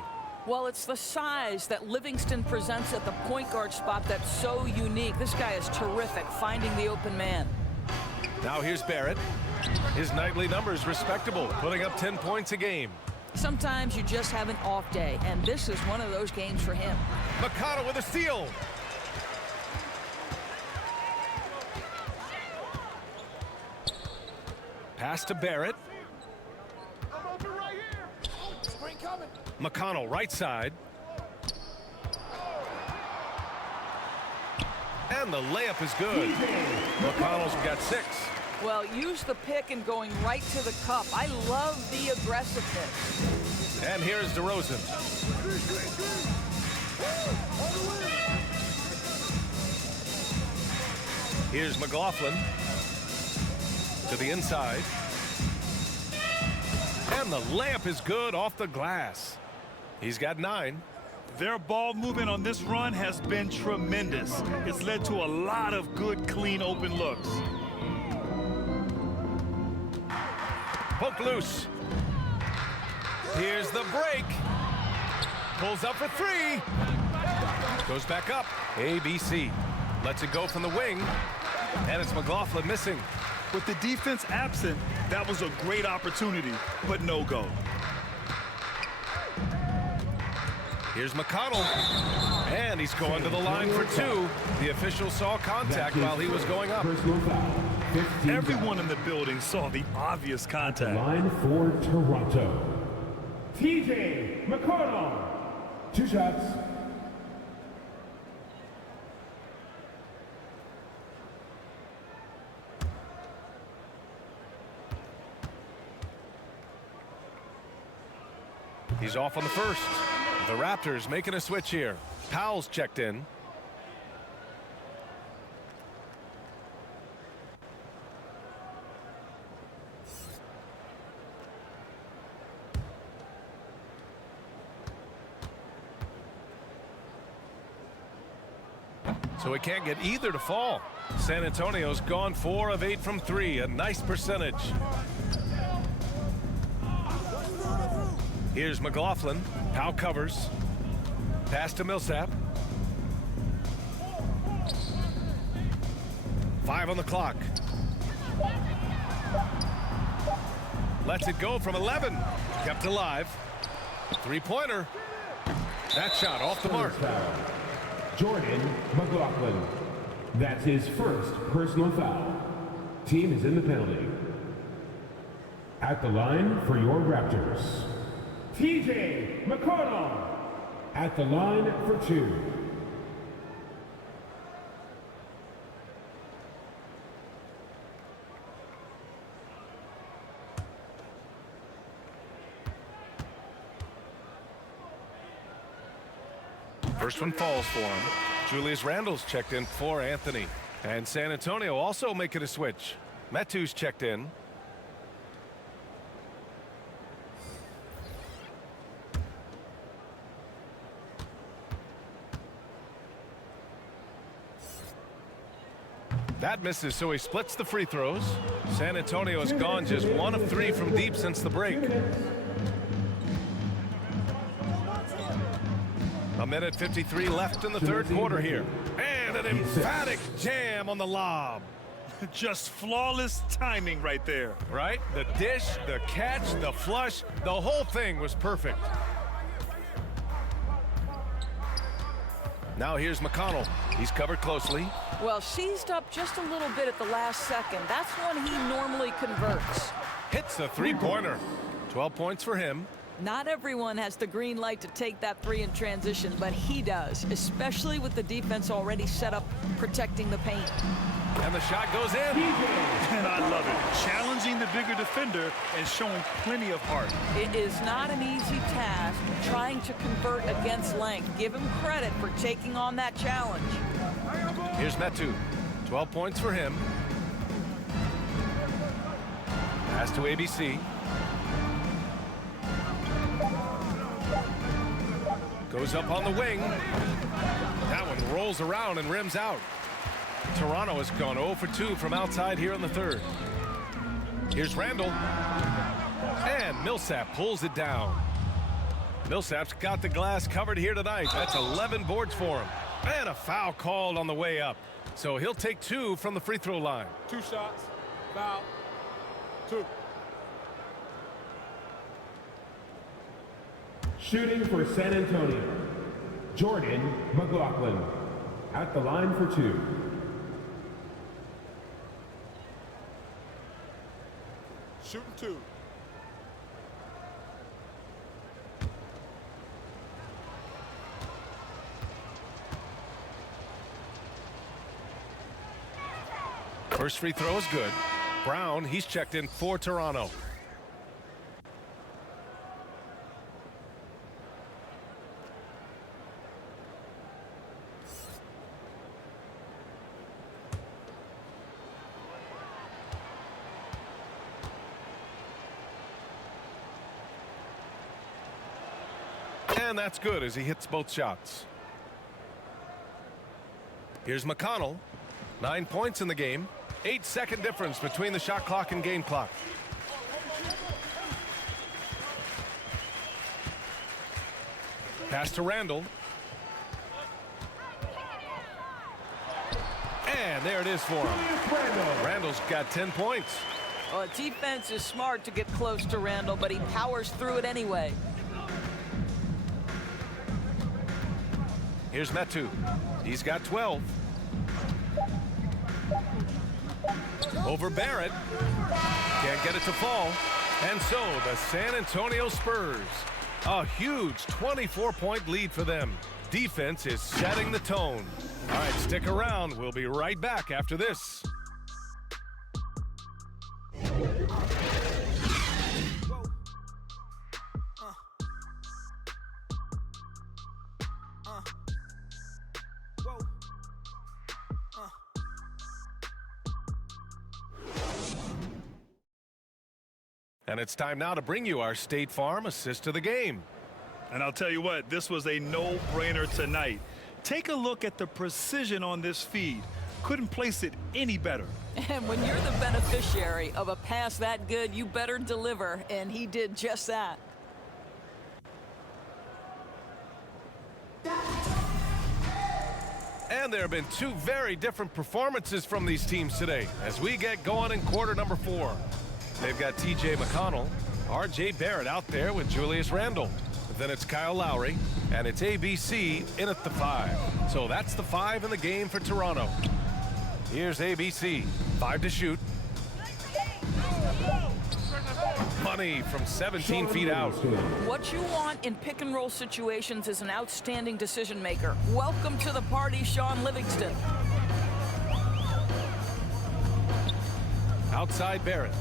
Well, it's the size that Livingston presents at the point guard spot that's so unique. This guy is terrific, finding the open man. Now here's Barrett. His nightly numbers respectable, putting up 10 points a game. Sometimes you just have an off day, and this is one of those games for him. McConnell with a steal. Pass to Barrett. McConnell right side. And the layup is good. McConnell's got 6. Well, use the pick and going right to the cup. I love the aggressiveness. And here's DeRozan. Here's McLaughlin to the inside. And the layup is good off the glass. He's got 9. Their ball movement on this run has been tremendous. It's led to a lot of good, clean, open looks. Poke loose. Here's the break. Pulls up for 3. Goes back up. ABC lets it go from the wing. And it's McLaughlin missing. With the defense absent, that was a great opportunity, but no go. Here's McConnell. And he's going to the line for two. The official saw contact while he was going up. Everyone in the building saw the obvious contact. Line for Toronto. TJ McConnell. 2 shots. He's off on the first. The Raptors making a switch here. Powell's checked in. So he can't get either to fall. San Antonio's gone 4 of 8 from 3, a nice percentage. Here's McLaughlin. Powell covers. Pass to Millsap. 5 on the clock. Lets it go from 11. Kept alive. 3-pointer. That shot off the mark. Jordan McLaughlin. That's his first personal foul. Team is in the penalty. At the line for your Raptors, TJ McConnell. At the line for 2. First one falls for him. Julius Randle's checked in for Anthony. And San Antonio also making a switch. Metu's checked in. That misses, so he splits the free throws. San Antonio has gone just 1 of 3 from deep since the break. A minute 53 left in the third quarter here. And an emphatic jam on the lob. Just flawless timing right there. Right? The dish, the catch, the flush, the whole thing was perfect. Now here's McConnell. He's covered closely. Well, seized up just a little bit at the last second. That's when he normally converts. Hits a 3-pointer. 12 points for him. Not everyone has the green light to take that 3 in transition, but he does, especially with the defense already set up protecting the paint. And the shot goes in. And I love it. Challenging the bigger defender and showing plenty of heart. It is not an easy task trying to convert against length. Give him credit for taking on that challenge. Here's Metu. 12 points for him. Pass to ABC. Goes up on the wing. That one rolls around and rims out. Toronto has gone 0 for 2 from outside here in the third. Here's Randle. And Millsap pulls it down. Millsap's got the glass covered here tonight. That's 11 boards for him. And a foul called on the way up. So he'll take 2 from the free throw line. 2 shots. Foul. 2. Shooting for San Antonio, Jordan McLaughlin. At the line for 2. Shooting 2. First free throw is good. Brown, he's checked in for Toronto. And that's good as he hits both shots. Here's McConnell. 9 points in the game. 8-second difference between the shot clock and game clock. Pass to Randle. And there it is for him. Randle's got 10 points. Well, defense is smart to get close to Randle, but he powers through it anyway. Here's Metu. He's got 12. Over Barrett. Can't get it to fall. And so the San Antonio Spurs. A huge 24-point lead for them. Defense is setting the tone. All right, stick around. We'll be right back after this. And it's time now to bring you our State Farm assist to the game. And I'll tell you what, this was a no-brainer tonight. Take a look at the precision on this feed. Couldn't place it any better. And when you're the beneficiary of a pass that good, you better deliver, and he did just that. And there have been two very different performances from these teams today as we get going in quarter number 4. They've got T.J. McConnell, R.J. Barrett out there with Julius Randle. Then it's Kyle Lowry, and it's ABC in at the 5. So that's the 5 in the game for Toronto. Here's ABC, 5 to shoot. Money from 17 feet out. What you want in pick and roll situations is an outstanding decision maker. Welcome to the party, Sean Livingston. Outside Barrett.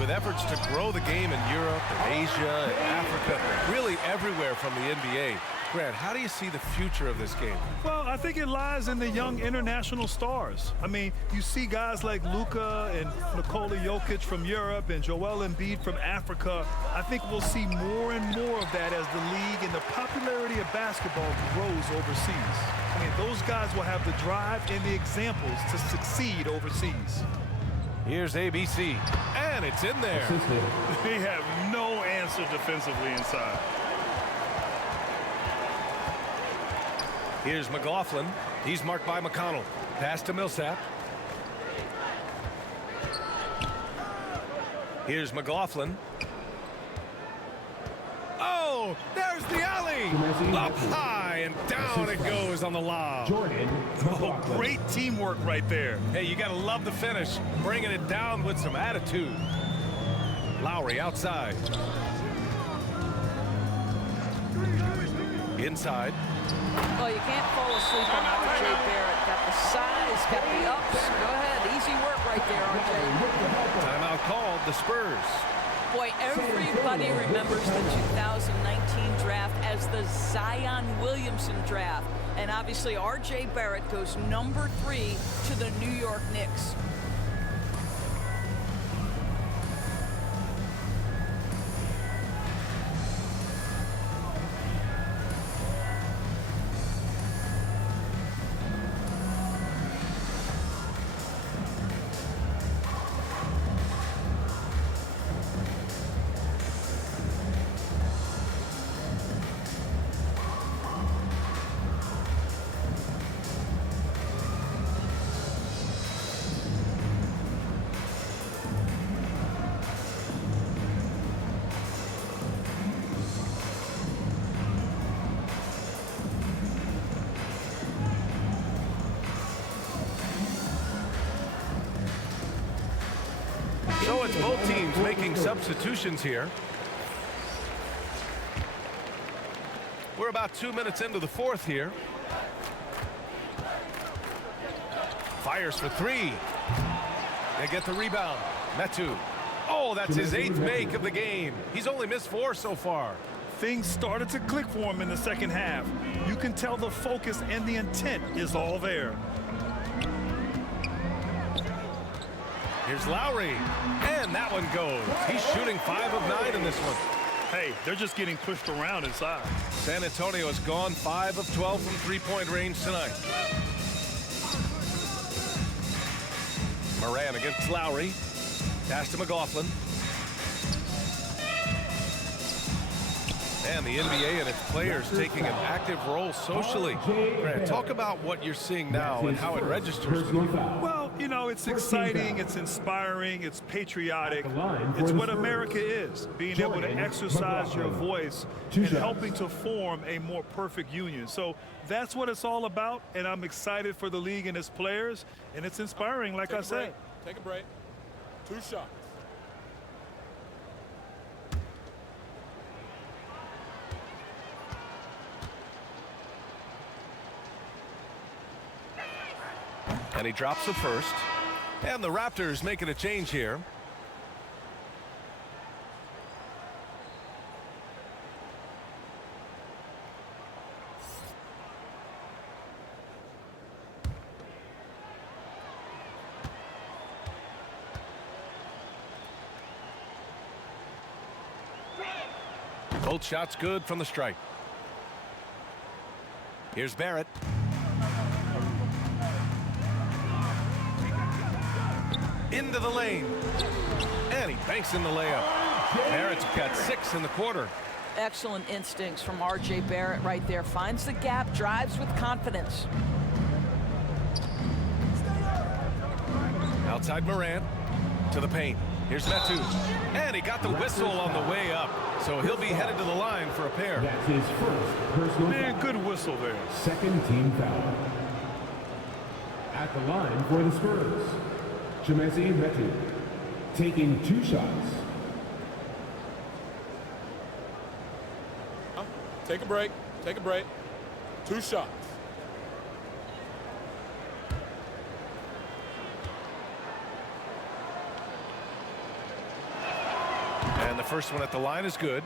With efforts to grow the game in Europe and Asia and Africa, really everywhere from the NBA. Grant, how do you see the future of this game? Well, I think it lies in the young international stars. I mean, you see guys like Luka and Nikola Jokic from Europe and Joel Embiid from Africa. I think we'll see more and more of that as the league and the popularity of basketball grows overseas. I mean, those guys will have the drive and the examples to succeed overseas. Here's ABC, and it's in there. They have no answer defensively inside. Here's McLaughlin. He's marked by McConnell. Pass to Millsap. Here's McLaughlin. Oh, there's the alley. Up high and down it goes on the lob. Jordan. Oh, great teamwork right there. Hey, you got to love the finish. Bringing it down with some attitude. Lowry outside. Inside. Well, you can't fall asleep on R.J. Barrett. Got the size, got the ups. Go ahead, easy work right there, R.J. Timeout called, the Spurs. Boy, everybody remembers the 2019 draft as the Zion Williamson draft. And obviously, R.J. Barrett goes number 3 to the New York Knicks. So it's both teams making substitutions here. We're about 2 minutes into the 4th here. Fires for 3. They get the rebound. Metu. Oh, that's his 8th make of the game. He's only missed 4 so far. Things started to click for him in the second half. You can tell the focus and the intent is all there. Here's Lowry, and that one goes. He's shooting 5 of 9 in this one. Hey, they're just getting pushed around inside. San Antonio has gone 5 of 12 from three-point range tonight. Moran against Lowry. Pass to McLaughlin. And the NBA and its players taking an active role socially. Grant, talk about what you're seeing now and how it registers with you. Well, you know, it's exciting, it's inspiring, it's patriotic. It's what America is, being able to exercise your voice and helping to form a more perfect union. So that's what it's all about, and I'm excited for the league and its players, and it's inspiring, like I said. Take a break. 2 shots. And he drops the first. And the Raptors making a change here. Both shots good from the strike. Here's Barrett. Into the lane. And he banks in the layup. Barrett's got 6 in the quarter. Excellent instincts from R.J. Barrett right there. Finds the gap, drives with confidence. Outside Morant to the paint. Here's Metu. And he got the whistle on the way up. So he'll be headed to the line for a pair. That's his first personal Man, foul. good whistle there. Second team foul. At the line for the Spurs, Chimezie Metu taking 2 shots. Take a break. Take a break. 2 shots. And the first one at the line is good.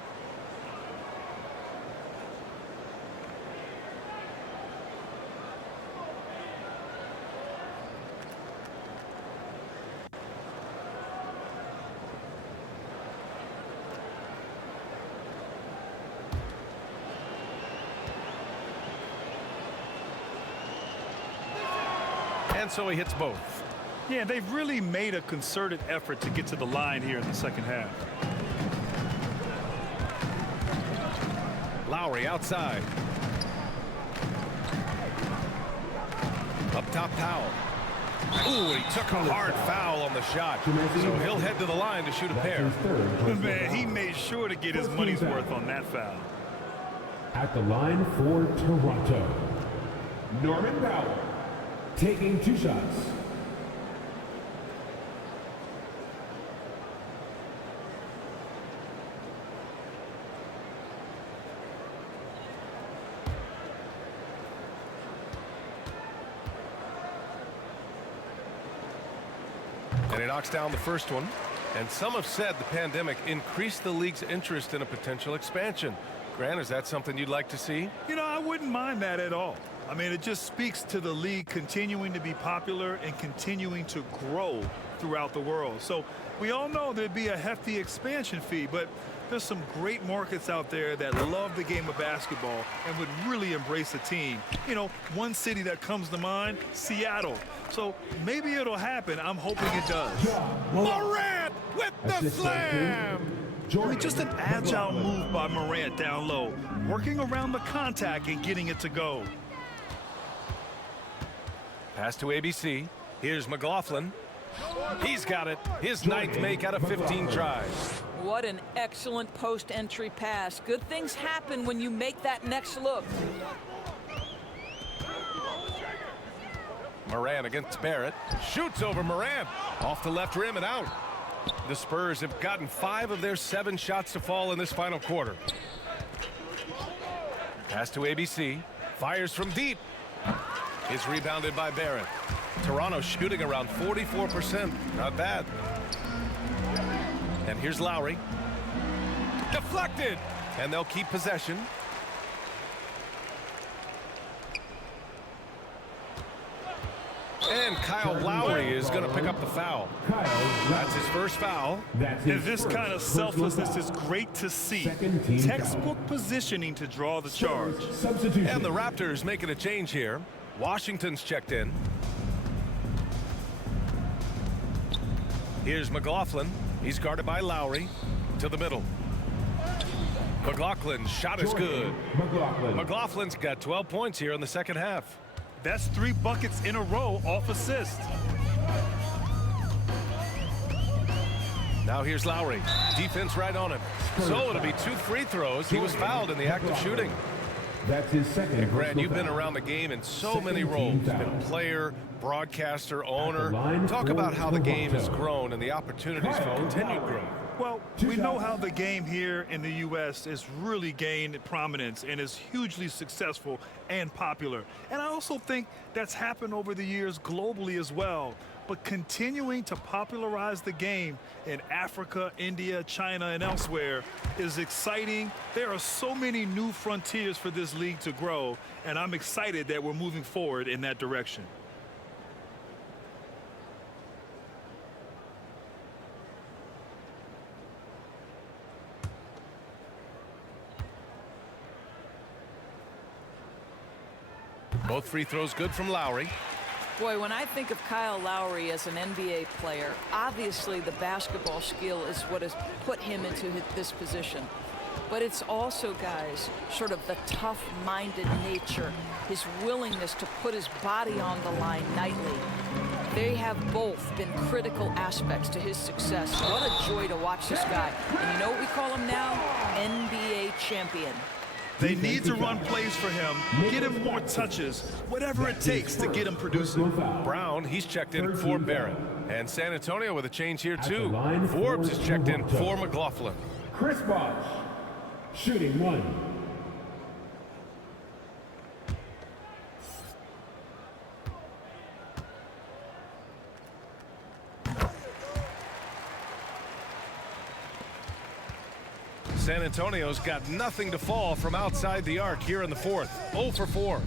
And so he hits both. Yeah, they've really made a concerted effort to get to the line here in the second half. Lowry outside. Up top, Powell. Ooh, he took a hard foul on the shot. So he'll head to the line to shoot a pair. Man, he made sure to get his money's worth on that foul. At the line for Toronto, Norman Powell taking 2 shots. And he knocks down the first one. And some have said the pandemic increased the league's interest in a potential expansion. Grant, is that something you'd like to see? You know, I wouldn't mind that at all. I mean, it just speaks to the league continuing to be popular and continuing to grow throughout the world. So we all know there'd be a hefty expansion fee, but there's some great markets out there that love the game of basketball and would really embrace a team. You know, one city that comes to mind, Seattle. So maybe it'll happen. I'm hoping it does. Morant with the slam! I mean, just an agile move by Morant down low, working around the contact and getting it to go. Pass to ABC. Here's McLaughlin. He's got it. His 9th make out of 15 tries. What an excellent post-entry pass. Good things happen when you make that next look. Morant against Barrett. Shoots over Morant. Off the left rim and out. The Spurs have gotten 5 of their 7 shots to fall in this final quarter. Pass to ABC. Fires from deep. It's rebounded by Barrett. Toronto shooting around 44%. Not bad. And here's Lowry. Deflected. And they'll keep possession. And Kyle Lowry is going to pick up the foul. That's his first foul. And this kind of selflessness is great to see. Textbook positioning to draw the charge. And the Raptors making a change here. Washington's checked in. Here's McLaughlin. He's guarded by Lowry. To the middle. McLaughlin's shot is good. McLaughlin's got 12 points here in the second half. That's 3 buckets in a row off assist. Now here's Lowry. Defense right on him. So it'll be 2 free throws. He was fouled in the act of shooting. That's his second. And Grant, you've been around the game in so many roles. Been a player, broadcaster, owner. Talk about how the game has grown and the opportunities for continued growth. Well, we know how the game here in the U.S. has really gained prominence and is hugely successful and popular. And I also think that's happened over the years globally as well. But continuing to popularize the game in Africa, India, China, and elsewhere is exciting. There are so many new frontiers for this league to grow, and I'm excited that we're moving forward in that direction. Both free throws good from Lowry. Boy, when I think of Kyle Lowry as an NBA player, obviously the basketball skill is what has put him into this position. But it's also, guys, sort of the tough-minded nature, his willingness to put his body on the line nightly. They have both been critical aspects to his success. What a joy to watch this guy. And you know what we call him now? NBA champion. They need to run plays for him, get him more touches, whatever it takes to get him producing. Brown, he's checked in for Barrett. And San Antonio with a change here, too. Forbes is checked in for McLaughlin. Chris Bosh, shooting 1. San Antonio's got nothing to fall from outside the arc here in the fourth. 0 for 4.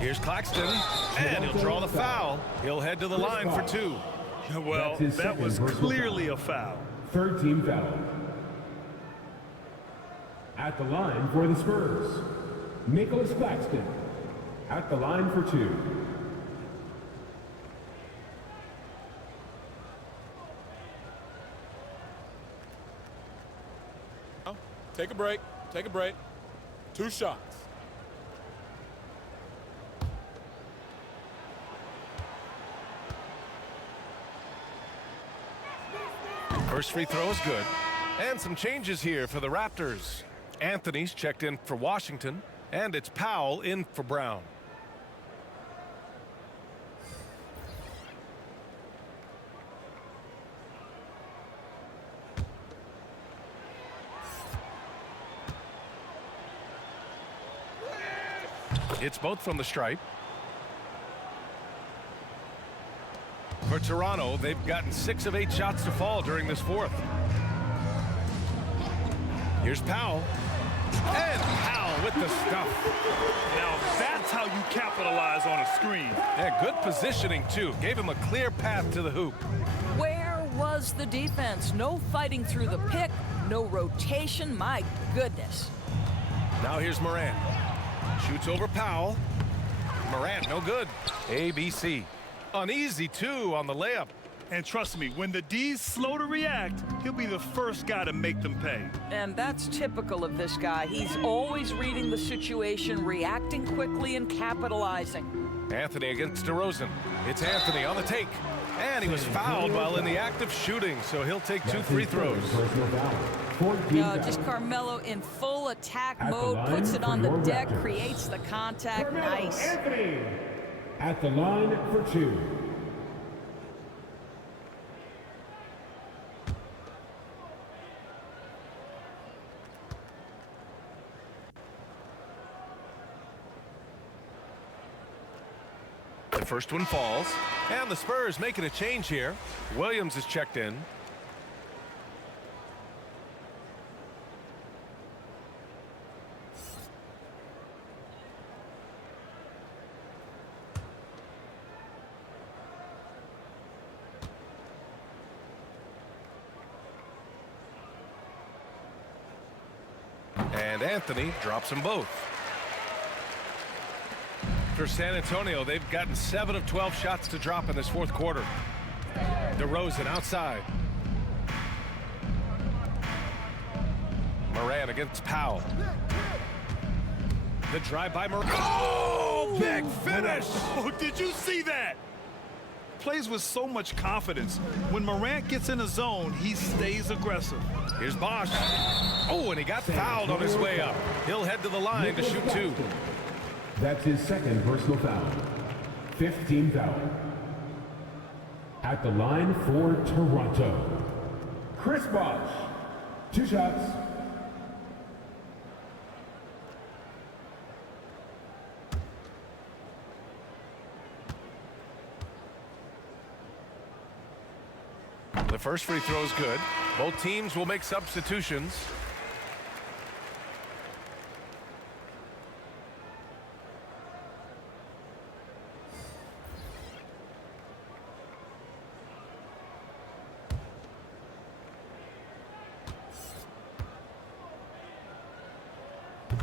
Here's Claxton, and he'll draw the foul. He'll head to the line for 2. Well, that was clearly a foul. Third team foul. At the line for the Spurs, Nicholas Claxton. At the line for 2. Take a break. Take a break. 2 shots. First free throw is good. And some changes here for the Raptors. Anthony's checked in for Washington, and it's Powell in for Brown. It's both from the stripe. For Toronto, they've gotten 6 of 8 shots to fall during this fourth. Here's Powell. And Powell with the stuff. Now that's how you capitalize on a screen. Yeah, good positioning, too. Gave him a clear path to the hoop. Where was the defense? No fighting through the pick, no rotation. My goodness. Now here's Morant. Shoots over Powell. Morant, no good. ABC. Uneasy, too, on the layup. And trust me, when the D's slow to react, he'll be the first guy to make them pay. And that's typical of this guy. He's always reading the situation, reacting quickly, and capitalizing. Anthony against DeRozan. It's Anthony on the take. And he was fouled while in the act of shooting, so he'll take 2 free throws. No, just Carmelo in full attack mode, puts it on the deck, creates the contact. Nice. Anthony at the line for 2. The first one falls, and the Spurs making a change here. Williams is checked in. And Anthony drops them both. For San Antonio, they've gotten 7 of 12 shots to drop in this fourth quarter. DeRozan outside. Moran against Powell. The drive by Moran. Oh, big finish! Oh, did you see that? Plays with so much confidence. When Morant gets in a zone, he stays aggressive. Here's Bosch. Oh, and he got fouled on his way up. He'll head to the line to shoot 2. That's his second personal foul. 5th team foul. At the line for Toronto, Chris Bosch. 2 shots. The first free throw is good. Both teams will make substitutions.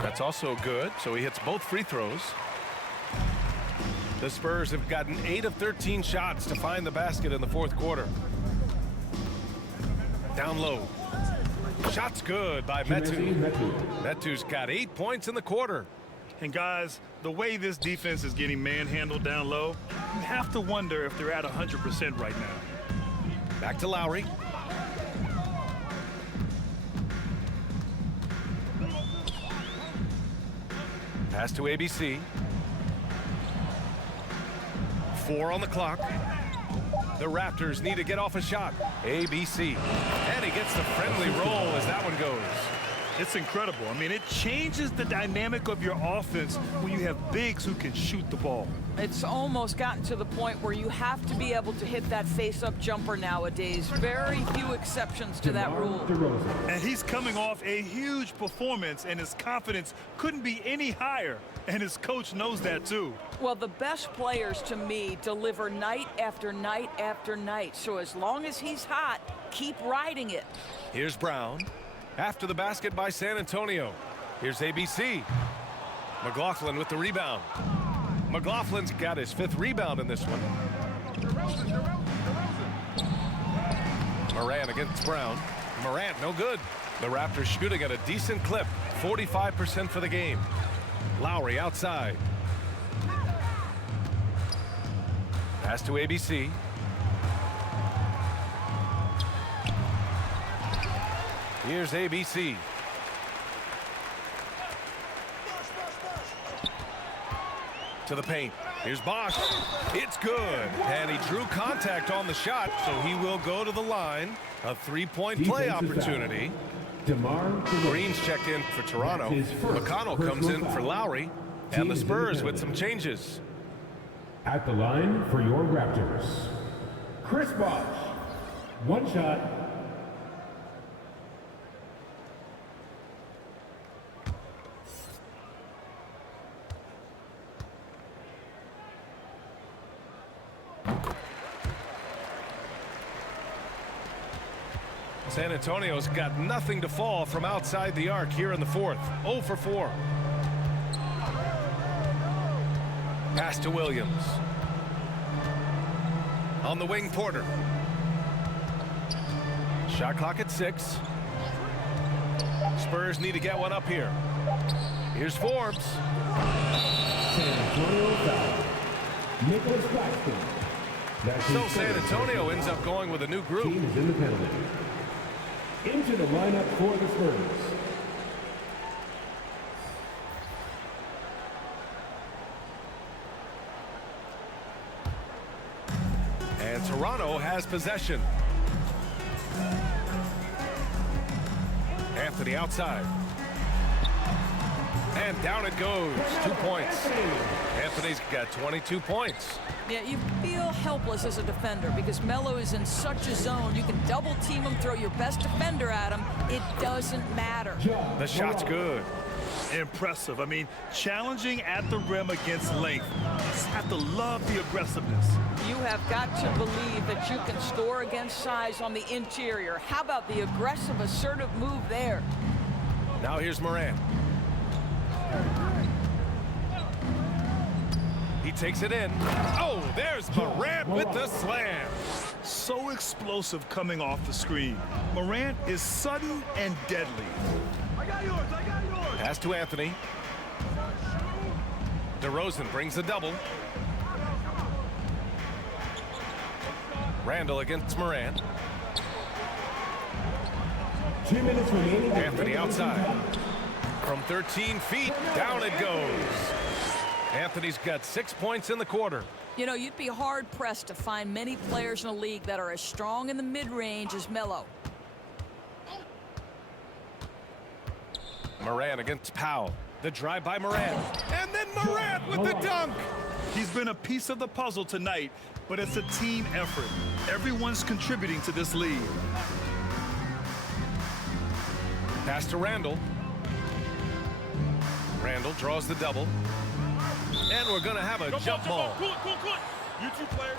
That's also good, so he hits both free throws. The Spurs have gotten 8 of 13 shots to find the basket in the 4th quarter. Down low. Shot's good by Metu. Metu's got 8 points in the quarter. And guys, the way this defense is getting manhandled down low, you have to wonder if they're at 100% right now. Back to Lowry. Pass to ABC. 4 on the clock. The Raptors need to get off a shot. ABC. And he gets the friendly roll as that one goes. It's incredible. I mean, it changes the dynamic of your offense when you have bigs who can shoot the ball. It's almost gotten to the point where you have to be able to hit that face-up jumper nowadays. Very few exceptions to that rule. And he's coming off a huge performance, and his confidence couldn't be any higher. And his coach knows that, too. Well, the best players, to me, deliver night after night after night. So as long as he's hot, keep riding it. Here's Brown. After the basket by San Antonio. Here's ABC. McLaughlin with the rebound. McLaughlin's got his 5th rebound in this one. Moran against Brown. Morant, no good. The Raptors shooting at a decent clip. 45% for the game. Lowry outside. Pass to ABC. Here's ABC. To the paint. Here's Bosch. It's good. And he drew contact on the shot, so he will go to the line. A 3-point play opportunity. Green's checked in for Toronto. McConnell comes in for Lowry. And the Spurs with some changes. At the line for your Raptors, Chris Bosch. 1 shot. San Antonio's got nothing to fall from outside the arc here in the 4th. 0 for 4. Pass to Williams. On the wing, Porter. Shot clock at 6. Spurs need to get one up here. Here's Forbes. San Antonio foul. Nicholas Claxton. So San Antonio ends up going with a new group. Team is in the penalty. Into the lineup for the Spurs. And Toronto has possession. Anthony outside. And down it goes. 2 points. Anthony's got 22 points. Yeah, you feel helpless as a defender because Melo is in such a zone. You can double team him, throw your best defender at him. It doesn't matter. The shot's good. Impressive. I mean, challenging at the rim against length. You just have to love the aggressiveness. You have got to believe that you can score against size on the interior. How about the aggressive, assertive move there? Now here's Moran. He takes it in. Oh, there's Morant with the slam. So explosive coming off the screen. Morant is sudden and deadly. I got yours. Pass to Anthony. DeRozan brings a double. Randall against Morant. 2 minutes remaining. Anthony outside. From 13 feet, down it goes. Anthony's got 6 points in the quarter. You know, you'd be hard-pressed to find many players in the league that are as strong in the mid-range as Melo. Morant against Powell. The drive by Morant. And then Morant with the dunk. He's been a piece of the puzzle tonight, but it's a team effort. Everyone's contributing to this lead. Pass to Randall. Randall draws the double. And we're going to have a jump ball. Cool. You two players.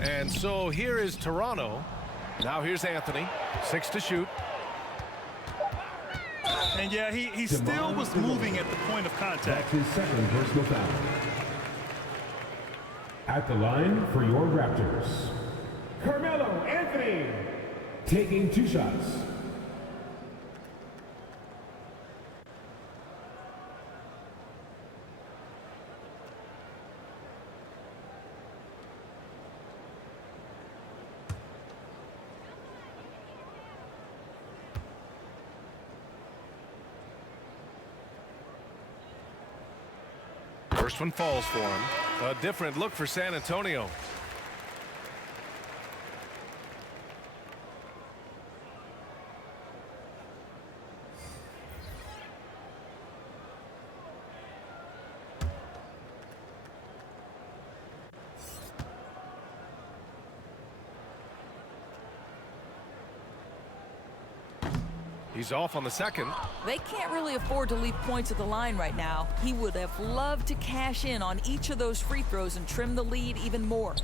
And so here is Toronto. Now here's Anthony. 6 to shoot. And yeah, he still was moving at the point of contact. That's his second personal foul. At the line for your Raptors, Carmelo Anthony, taking 2 shots. First one falls for him. A different look for San Antonio. He's off on the second. They can't really afford to leave points at the line right now. He would have loved to cash in on each of those free throws and trim the lead even more.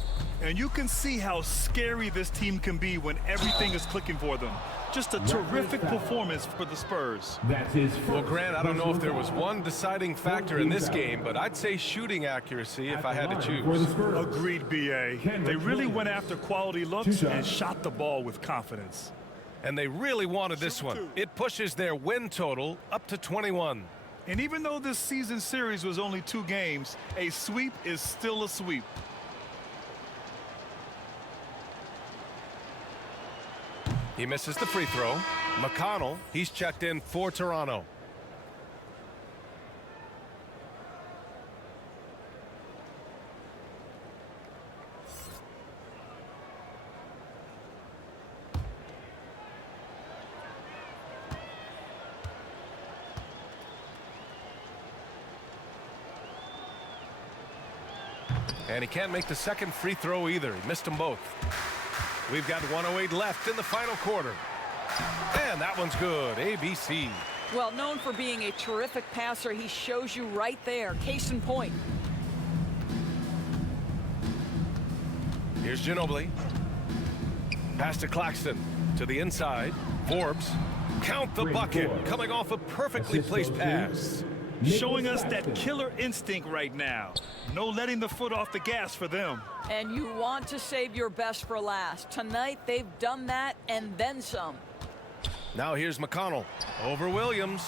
And you can see how scary this team can be when everything is clicking for them. Just a terrific performance for the Spurs. That's his first. Well, Grant, I don't know if there was one deciding factor in this game, but I'd say shooting accuracy if I had to choose. Agreed, B.A. They really went after quality looks and shot the ball with confidence. And they really wanted this one. It pushes their win total up to 21. And even though this season series was only 2 games, a sweep is still a sweep. He misses the free throw. McConnell, he's checked in for Toronto. And he can't make the second free throw either. He missed them both. We've got 1:08 left in the final quarter. And that one's good. ABC. Well, known for being a terrific passer, he shows you right there. Case in point. Here's Ginobili. Pass to Claxton. To the inside. Forbes. Count the bucket. Coming off a perfectly placed pass. Showing us that killer instinct right now. No letting the foot off the gas for them. And you want to save your best for last. Tonight, they've done that and then some. Now here's McConnell. Over Williams.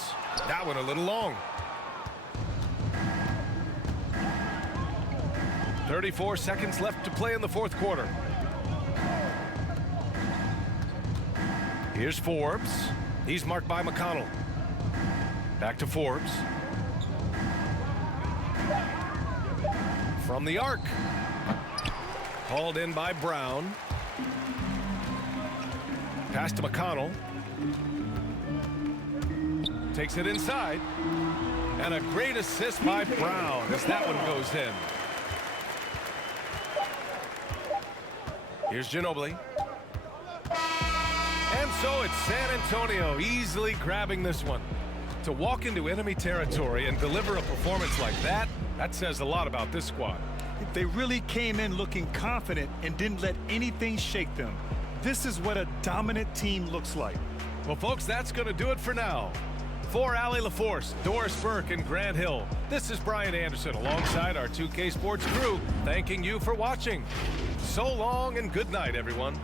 That one a little long. 34 seconds left to play in the fourth quarter. Here's Forbes. He's marked by McConnell. Back to Forbes. From the arc. Hauled in by Brown. Pass to McConnell. Takes it inside. And a great assist by Brown as that one goes in. Here's Ginobili. And so it's San Antonio easily grabbing this one. To walk into enemy territory and deliver a performance like that, that says a lot about this squad. They really came in looking confident and didn't let anything shake them. This is what a dominant team looks like. Well, folks, that's going to do it for now. For Allie LaForce, Doris Burke, and Grant Hill, this is Brian Anderson alongside our 2K Sports crew, thanking you for watching. So long and good night, everyone.